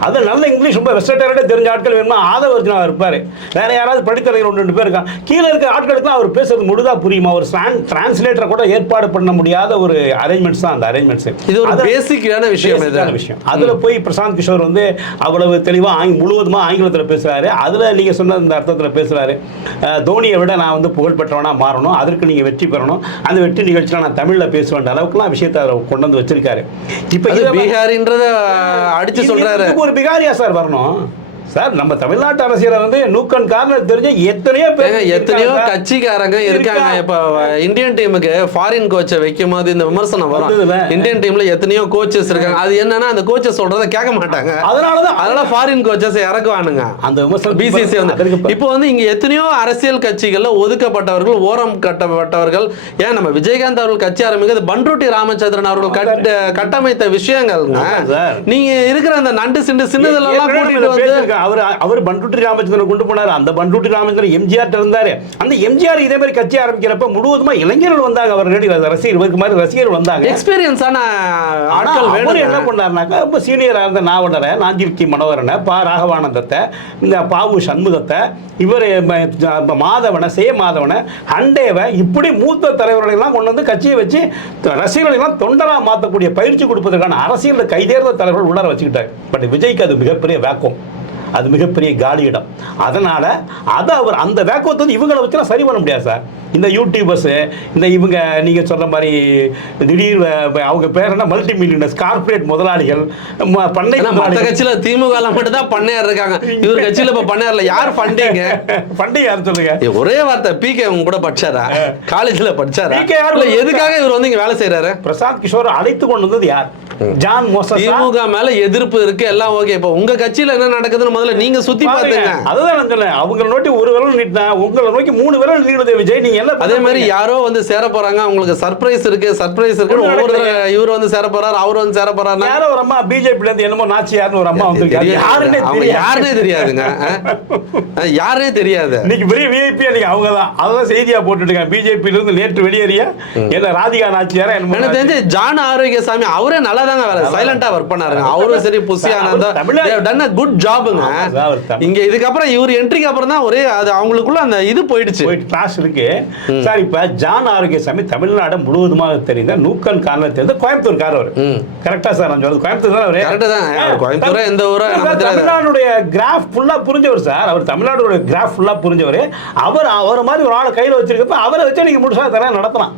அது நல்ல இங்கிலீஷ் ரொம்ப வெஸ்டர்டே தெரிஞ்ச ஆட்கள் வேணுமா? ஆதவர்ஜனா இருப்பாரு. வேற யாராவது படித்தலைகள் ஒன்று ரெண்டு பேர் இருக்காங்க. கீழே இருக்க ஆட்களுக்கு அவர் பேசுறது முழுதா புரியுமா? ஒரு டிரான்ஸ்லேட்டரை கூட ஏற்பாடு பண்ண முடியாத ஒரு அரேஞ்ச்மெண்ட்ஸ் தான் அந்த அரேஞ்ச்மெண்ட்ஸ்
இது ஒரு பேசிக்கான விஷயம்
விஷயம். அதுல போய் பிரசாந்த் கிஷோர் வந்து அவ்வளவு தெளிவா ஆங்கி முழுவதுமா ஆங்கிலத்துல பேசுறாரு. அதுல நீங்க சொன்ன இந்த அர்த்தத்துல பேசுறாரு. அஹ், தோனியை விட நான் வந்து புகழ் பெற்றவனா மாறணும். அதற்கு நீங்க வெற்றி பெறணும். அந்த வெற்றி நிகழ்ச்சியில நான் தமிழ்ல பேசுவேன் அளவுக்குலாம் விஷயத்தை கொண்டு வந்து வச்சிருக்காரு. இப்ப
பீகாரின்றத சொல்றாரு.
இதுக்கு ஒரு பிகாரியா சார் வரணும். சார் நம்ம தமிழ்நாட்டு அரசியலை வந்து நூக்கன் கார்னர் தெரிஞ்ச எத்தனையோ பேர்
எத்தனையோ. கட்சிக்காரங்க இருக்காங்க
இருக்கா?
இப்ப இந்தியன் டீமுக்கு ஃபாரின் கோச்சை வைக்கும் போது இந்த விமர்சனம். வரும் இந்தியன் டீம்ல எத்தனையோ கோச்சஸ் இருக்காங்க அது என்னன்னா அந்த கோச்சஸ் சொல்றத கேட்க மாட்டாங்க
அதனாலதான்
அதனால ஃபாரின் கோச்சஸ் இறக்குவானுங்க
அந்த விமர்சனம்
பிசிசி வந்து இப்போ வந்து இங்க எத்தனையோ அரசியல் கட்சிகள்ல ஒதுக்கப்பட்டவர்கள் ஓரம் கட்டப்பட்டவர்கள் ஏன் நம்ம விஜயகாந்த் அவர்கள் கட்சி ஆரம்பிக்கிறது பண்ருட்டி ராமச்சந்திரன் அவர்கள் கட்ட கட்டமைத்த
சார்.
நீங்க இருக்கிற அந்த நண்டு சிண்டு சின்னதெல்லாம்
ஏற்கனவே
கூட்டிட்டு வந்து.
அவர் அவர் பண்ருட்டி ராமச்சந்திரன் கொண்டு போனார். அந்த பண்ருட்டி ராமச்சந்திரன் எம்ஜிஆர் இருந்தாரு. அந்த எம்ஜிஆர் இதே மாதிரி கட்சி ஆரம்பிக்கிறப்ப முழுவதுமா இளைஞர்கள் வந்தாங்க அவர் ரசிகர் இவருக்கு மாதிரி ரசிகர் வந்தாங்க.
எக்ஸ்பீரியன்ஸான ஆட்கள் வேணும்.
என்ன பண்ணாருனாக்கா இப்போ சீனியராக இருந்த நாவலரை நாஞ்சிருக்கி மனோகரனை பா ராகவானந்தத்தை இந்த பாவு சண்முகத்தை இவர் மாதவனை சே மாதவனை ஹண்டேவை இப்படி மூத்த தலைவர்களை எல்லாம் கொண்டு வந்து கட்சியை வச்சு ரசிகர்களை எல்லாம் தொண்டராக மாற்றக்கூடிய பயிற்சி கொடுப்பதற்கான அரசியலில் கைதேர்ந்த தலைவர்கள் உள்ளார வச்சுக்கிட்டார். பட் விஜய்க்கு அது மிகப்பெரிய வேக்கம் அது மிகப்பெரிய காலி இடம். அதனால அதை அவர் அந்த வேக்கத்தை வந்து இவங்களை வச்சுலாம் சரி பண்ண முடியாது சார். இந்த யூடியூபர்ஸு இந்த இவங்க நீங்கள் சொல்ற மாதிரி திடீர் அவங்க பேர் என்ன? மல்டி மில்லியனர்ஸ் கார்ப்பரேட் முதலாளிகள் பண்ணை முதலாளிகள்.
கட்சியில திமுக மட்டும் தான் பண்ணையார் இருக்காங்க. இவர் கட்சியில இப்ப பண்ணையார்ல யார் ஃபண்டிங்க
பண்டிகை யார் சொல்லுங்க?
ஒரே வார்த்தை பிகே உங்க கூட படிச்சாரா? காலேஜ்ல படிச்சாரா? எதுக்காக இவர் வந்து இங்க வேலை செய்யறாரு
பிரசாந்த் கிஷோர் அழைத்து கொண்டு வந்தது யார்? ஜான் மோசஸ்
திமுக மேல எதிர்ப்பு இருக்கு எல்லாம் ஓகே இப்போ உங்க கட்சியில என்ன நடக்குதுன்னு முதல்ல நீங்க சுத்தி பாத்துங்க
அதுதான் நான் சொன்னேன். அவங்கள நோக்கி ஒரு விரல் நீட்டினா உங்களை நோக்கி மூணு விரல் நீடுது விஜய். நீங்க என்ன
அதே மாதிரி யாரோ வந்து சேர போறாங்க அவங்களுக்கு சர்ப்ரைஸ் இருக்கு சர்ப்ரைஸ் இருக்கு ஒவ்வொரு. இவர் வந்து சேர போறாரு அவர் வந்து சேர போறாருன்னா?
யாரோ ஒரு அம்மா பிஜேபில இருந்து என்னமோ நாச்சியார்னு ஒரு அம்மா வந்திருக்காங்க.
தெரியாது.
யாருன்னே தெரியாது.
யாருன்னே தெரியாதுங்க. யாருனே தெரியாது.
இன்னைக்கு பெரிய விஐபி அன்னைக்கு அவங்க தான் அதான் செய்தியா போட்டுட்டு இருக்காங்க பிஜேபியில இருந்து நேற்று வெளியேறிய என்ன ராதிகா நாச்சியாரா
எனக்கு தெரிஞ்சு ஜான் ஆரோக்கியசாமி அவரே நல்லா தாங்க வேலை. சைலண்டா ஒர்க் பண்ணாருங்க. அவரும் சரி புசி ஆனந்தா டன் குட் ஜாபுங்க. இங்க இதுக்கப்புறம் இவர் என்ட்ரிக்கு அப்புறம் தான் ஒரே அது அவங்களுக்குள்ள அந்த இது போயிடுச்சு.
கிளாஸ் இருக்கு. சார் இப்ப ஜான் ஆரோக்கியசாமி தமிழ்நாடு முழுவதுமாக தெரிந்த நூக்கன் காரணம் தெரிந்த கோயம்புத்தூர்
ம்.
கரெக்டா சார் நான் சொல்றது. கோயம்புத்தூர் தான் அவரு?
Correct தான். கோயம்புத்தூரா, எந்த ஊரா.
தமிழ்நாடுடைய கிராஃப் ஃபுல்லா புரிஞ்சவர் சார். அவர் தமிழ்நாடுடைய கிராஃப் ஃபுல்லா புரிஞ்சவர். அவர் அவர் மாதிரி ஒரு ஆளை கையில வச்சிருக்கப்ப அவரை வச்சு நீங்க முழுசா தர நடத்தலாம்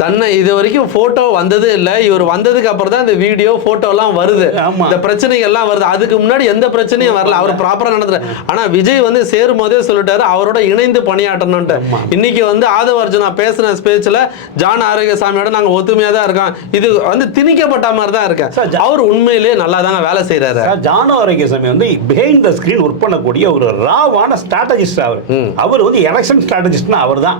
தன்னை இது வரைக்கும் போட்டோ வந்ததே இல்ல. இவர் வந்ததுக்கு அப்புறம் தான் இந்த வீடியோ போட்டோ எல்லாம் வருது. இந்த பிரச்சனைகள் எல்லாம் வருது. அதுக்கு முன்னாடி எந்த பிரச்சனையும் வரல. அவர் ப்ராப்பரா நடந்துற ஆனா விஜய் வந்து சேரும் போதே சொல்லிட்டாரு அவரோட இணைந்து பணியாற்றணும்ட்டு இன்னைக்கு வந்து ஆதவ அர்ஜுனா பேசின ஸ்பேச்ல ஜான் ஆரோக்கியசாமியோட நாங்க ஒத்துமையா தான் இருக்கோம். இது வந்து திணிக்கப்பட்ட மாதிரி தான் இருக்கேன் அவர் உண்மையிலேயே நல்லா தாங்க வேலை
ஜானு ஆரோக்கியசாமி வந்து பிஹைண்ட் த ஸ்கிரீன் ஒர்க் பண்ணக்கூடிய ஒரு ராவான ஸ்ட்ராட்டஜிஸ்ட் அவர். அவர் வந்து எலெக்ஷன் ஸ்ட்ராட்டஜிஸ்ட்னா அவர் தான்.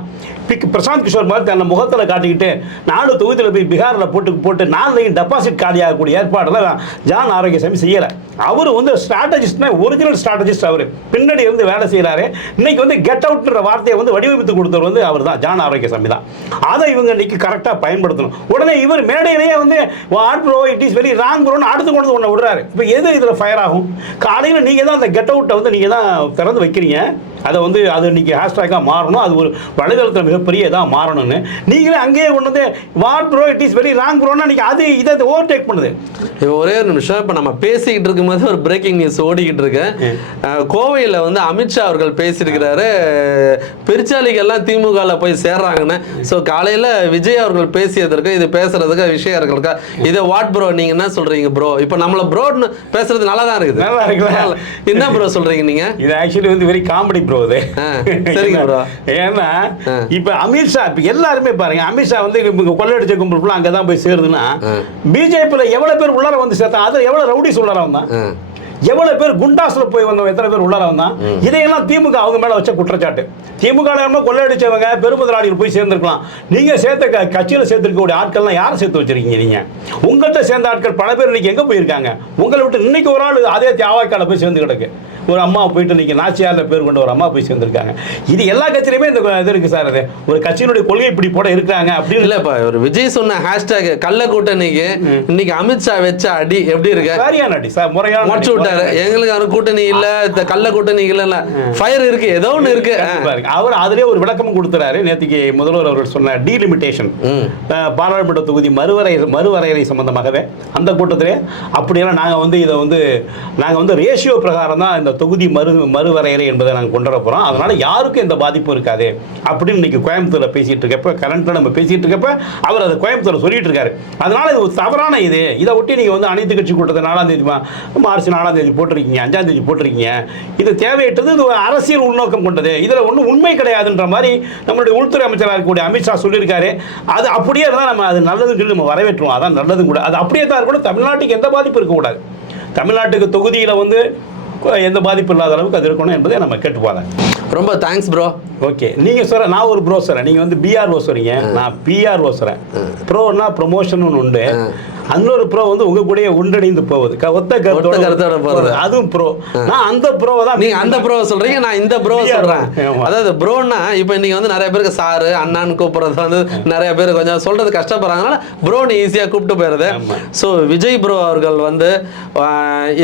பிக் பிரசாந்த் கிஷோர் மாதிரி தன்னை முகத்தில் காட்டிக்கிட்டு நாலு தொகுதியில் போய் பீகாரில் போட்டு போட்டு நாளைக்கு டெபாசிட் காலியாகக்கூடிய ஏற்பாடெல்லாம் ஜான் ஆரோக்கியசாமி செய்யலை. அவர் வந்து ஸ்ட்ராட்டஜிஸ்ட்னா ஒரிஜினல் ஸ்ட்ராட்டஜிஸ்ட் அவர். பின்னாடி இருந்து வேலை செய்கிறாரு இன்னைக்கு வந்து கெட் அவுட்ன்ற வார்த்தையை வந்து வடிவமைத்து கொடுத்தவர் வந்து அவர் தான் ஜான் ஆரோக்கியசாமி தான். அதை இவங்க இன்னைக்கு கரெக்டாக பயன்படுத்தணும். உடனே இவர் மேடையிலேயே வந்து what bro it is very wrong ப்ரோன்னு அடுத்து கொண்டு வந்து ஒன்று விடுறாரு. இப்போ எது இதில் ஃபயர் ஆகும்? காலையில் நீங்கள் தான் அந்த கெட் அவுட்டை வந்து நீங்கள் தான் திறந்து வைக்கிறீங்க. அதை வந்து அது இன்னைக்கு ஹேஷ்டேக்காக மாறணும். அது ஒரு வலைதளத்தில் மிகப்பெரிய இதாக மாறணும்னு. நீங்களே அங்கேயே கொண்டு வந்து what bro it is very wrong ப்ரோன்னா நீங்கள் அது இதை ஓவர்டேக் பண்ணுது.
இப்போ ஒரே ஒரு நிமிஷம் இப்போ நம்ம பேசிக்கிட்டு இருக்கும்போது ஒரு பிரேக்கிங் நியூஸ் ஓடிக்கிட்டு இருக்கு. அஹ், கோவையில் வந்து அமித்ஷா அவர்கள் பேசியிருக்கிறாரு. பெருச்சாலிகள்லாம் திமுகவில் போய் சேர்றாங்கன்னு. ஸோ காலையில் விஜய் அவர்கள் பேசியதற்கு இது பேசுறதுக்கு விஷயம் இருக்கா? இதை வாட் ப்ரோ நீங்க என்ன சொல்றீங்க ப்ரோ இப்போ நம்மள ப்ரோன்னு பேசுறது நல்லா தான் இருக்குது? என்ன ப்ரோ சொல்றீங்க நீங்க?
இது ஆக்சுவலி வந்து வெரி காமெடி ப்ரோ இது
ஆ, சரிங்க bro.
ஏன்னா. இப்ப அமித்ஷா இப்ப எல்லாருமே பாருங்க அமித்ஷா வந்து இப்ப கொள்ளையடிச்ச கும்பல் ஃபுல்லா அங்கதான் போய் சேருதுன்னா பிஜேபியில எவ்வளவு பேர் உள்ளார வந்து சேர்த்தா அது எவ்வளவு ரவுடிஸ் உள்ளார வந்தான். எவ்வளவு பேர் குண்டாஸ்ல போய் வந்தவங்க எத்தனை பேர் உள்ளார வந்தான்? இதையெல்லாம் திமுக அவங்க மேல வச்ச குற்றச்சாட்டு. திமுக கொள்ளையடிச்சவங்க பெருமுதலாளிகள் போய் சேர்ந்திருக்கலாம். நீங்க சேர்த்த கட்சியில சேர்த்திருக்கக்கூடிய ஆட்கள்லாம் யாரை சேர்த்து வச்சிருக்கீங்க நீங்க? உங்கள்கிட்ட சேர்ந்த ஆட்கள் பல பேர் இன்னைக்கு எங்க போயிருக்காங்க? உங்களை விட்டு இன்னைக்கு ஒரு ஆள் அதே தியாவாக்கால போய் சேர்ந்து கிடக்கு. ஒரு அம்மா போயிட்டு இன்னைக்கு நாச்சியார்ல பேர் கொண்ட ஒரு அம்மா போய் சேர்ந்திருக்காங்க. இது எல்லா கட்சியிலுமே இந்த இது இருக்கு சார் அது. ஒரு கட்சியினுடைய கொள்கை இப்படி போட இருக்கிறாங்க அப்படின்னு
இல்ல இப்ப ஒரு விஜய் சொன்ன ஹேஷ்டேக் கள்ள கூட்டணிக்கு இன்னைக்கு அமித்ஷா வச்ச அடி எப்படி இருக்கு?
சரியான அடி சார் முறையான
முடிச்சு. விட்டாரு. எங்களுக்கு அவர் கூட்டணி இல்ல இந்த கள்ள கூட்டணி இல்ல ஃபயர் இருக்கு ஏதோ ஒண்ணு இருக்கு.
அவர் அதிலே ஒரு விளக்கமும் கொடுத்துறாரு. நேத்திக்கு முதல்வர் அவர்கள் சொன்ன டீலிமிட்டேஷன். பாராளுமன்ற தொகுதி மறுவரை மறுவரையறை சம்பந்தமாகவே அந்த கூட்டத்திலே அப்படியெல்லாம் நாங்கள் வந்து இதை வந்து நாங்கள் வந்து ரேஷியோ பிரகாரம் தான் இந்த தொகுதி மறு மறுவரையறை என்பதை நாங்கள் கொண்டு வர போகிறோம் அதனால் யாருக்கும் எந்த பாதிப்பும் இருக்காது. அப்படின்னு இன்றைக்கி கோயம்புத்தூரில் பேசிகிட்டு இருக்கப்ப கரண்ட்டில் நம்ம பேசிகிட்டு இருக்கப்ப அவர் அதை கோயம்புத்தூரில் சொல்லிட்டு இருக்காரு. அதனால் இது ஒரு தவறான இது. இதை ஒட்டி நீங்கள் வந்து அனைத்து கட்சி கூட்டத்தை நாலாம் தேதி மார்ச் நாலாம் தேதி போட்டிருக்கீங்க அஞ்சாம் தேதி போட்டிருக்கீங்க. இது தேவையற்றது இது அரசியல் உள்நோக்கம் கொண்டது. இதில் ஒன்றும் உண்மை கிடையாதுன்ற மாதிரி நம்மளுடைய உள்துறை அமைச்சராக இருக்கக்கூடிய அமித்ஷா சொல்லியிருக்காரு. அது அப்படியே இருந்தால் நம்ம அது நல்லதுன்னு சொல்லி நம்ம வரவேற்றுவோம். அதான் நல்லதும் கூட. அது அப்படியே தான் இருக்கணும் தமிழ்நாட்டுக்கு எந்த பாதிப்பு இருக்கக்கூடாது. தமிழ்நாட்டுக்கு தொகுதியில் வந்து எந்த பாதிப்பு இல்லாத அளவுக்கு அது இருக்கணும் என்பதை நம்ம கேட்டுப்பாங்க.
ரொம்ப தேங்க்ஸ் ப்ரோ
ஓகே. நீங்கள் சொல்ற நான் ஒரு ப்ரோ சொல்கிறேன் நீங்கள் வந்து பிஆர்ஓ சொல்றீங்க. நான் பிஆர்ஓ சொல்கிறேன் ப்ரோனா ப்ரொமோஷன் உண்டு. இன்னொரு ப்ரோ வந்து உங்க கூடயே ஒன்றிணைந்து போவது க- ஒத்த
ஒத்த கருத்தோட போறது.
அதுவும் ப்ரோ நான் அந்த ப்ரோவை தான்
நீங்க அந்த ப்ரோ சொல்றீங்க நான் இந்த ப்ரோ
Yeah,
சொல்றேன். அதாவது ப்ரோன்னா இப்போ நீங்க வந்து நிறைய பேருக்கு சாரு அண்ணான்னு கூப்பிடுறது வந்து நிறைய பேர் கொஞ்சம் சொல்றது கஷ்டப்படுறாங்கனால ப்ரோன்னு ஈஸியா கூப்பிட்டு போயிருது
ஆமா.
ஸோ விஜய் ப்ரோ அவர்கள் வந்து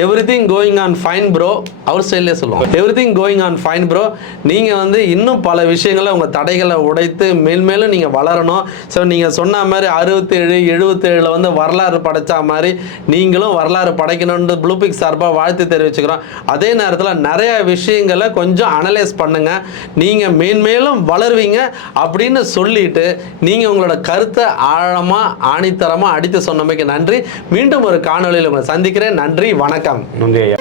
everything going on fine bro அவர் ஸ்டைல்லே சொல்லுவோம். Everything going on fine bro நீங்கள் வந்து இன்னும் பல விஷயங்களை உங்கள் தடைகளை உடைத்து மேல்மேலும் நீங்கள் வளரணும். ஸோ நீங்கள் சொன்ன மாதிரி அறுபத்தேழு எழுபத்தேழில் வந்து வரலாறு படைச்சா மாதிரி நீங்களும் வரலாறு படைக்கணும்னு ப்ளூபிக் சார்பாக வாழ்த்து தெரிவிச்சுக்கிறோம். அதே நேரத்தில் நிறைய விஷயங்களை கொஞ்சம் அனலைஸ் பண்ணுங்கள் நீங்கள் மேன்மேலும் வளருவீங்க அப்படின்னு சொல்லிட்டு நீங்கள் உங்களோட கருத்தை ஆழமாக ஆணித்தரமாக அடித்து சொன்னமைக்கு நன்றி. மீண்டும் ஒரு காணொளியில் உங்களை சந்திக்கிறேன். நன்றி வணக்கம்.
நன்றி ஐயா.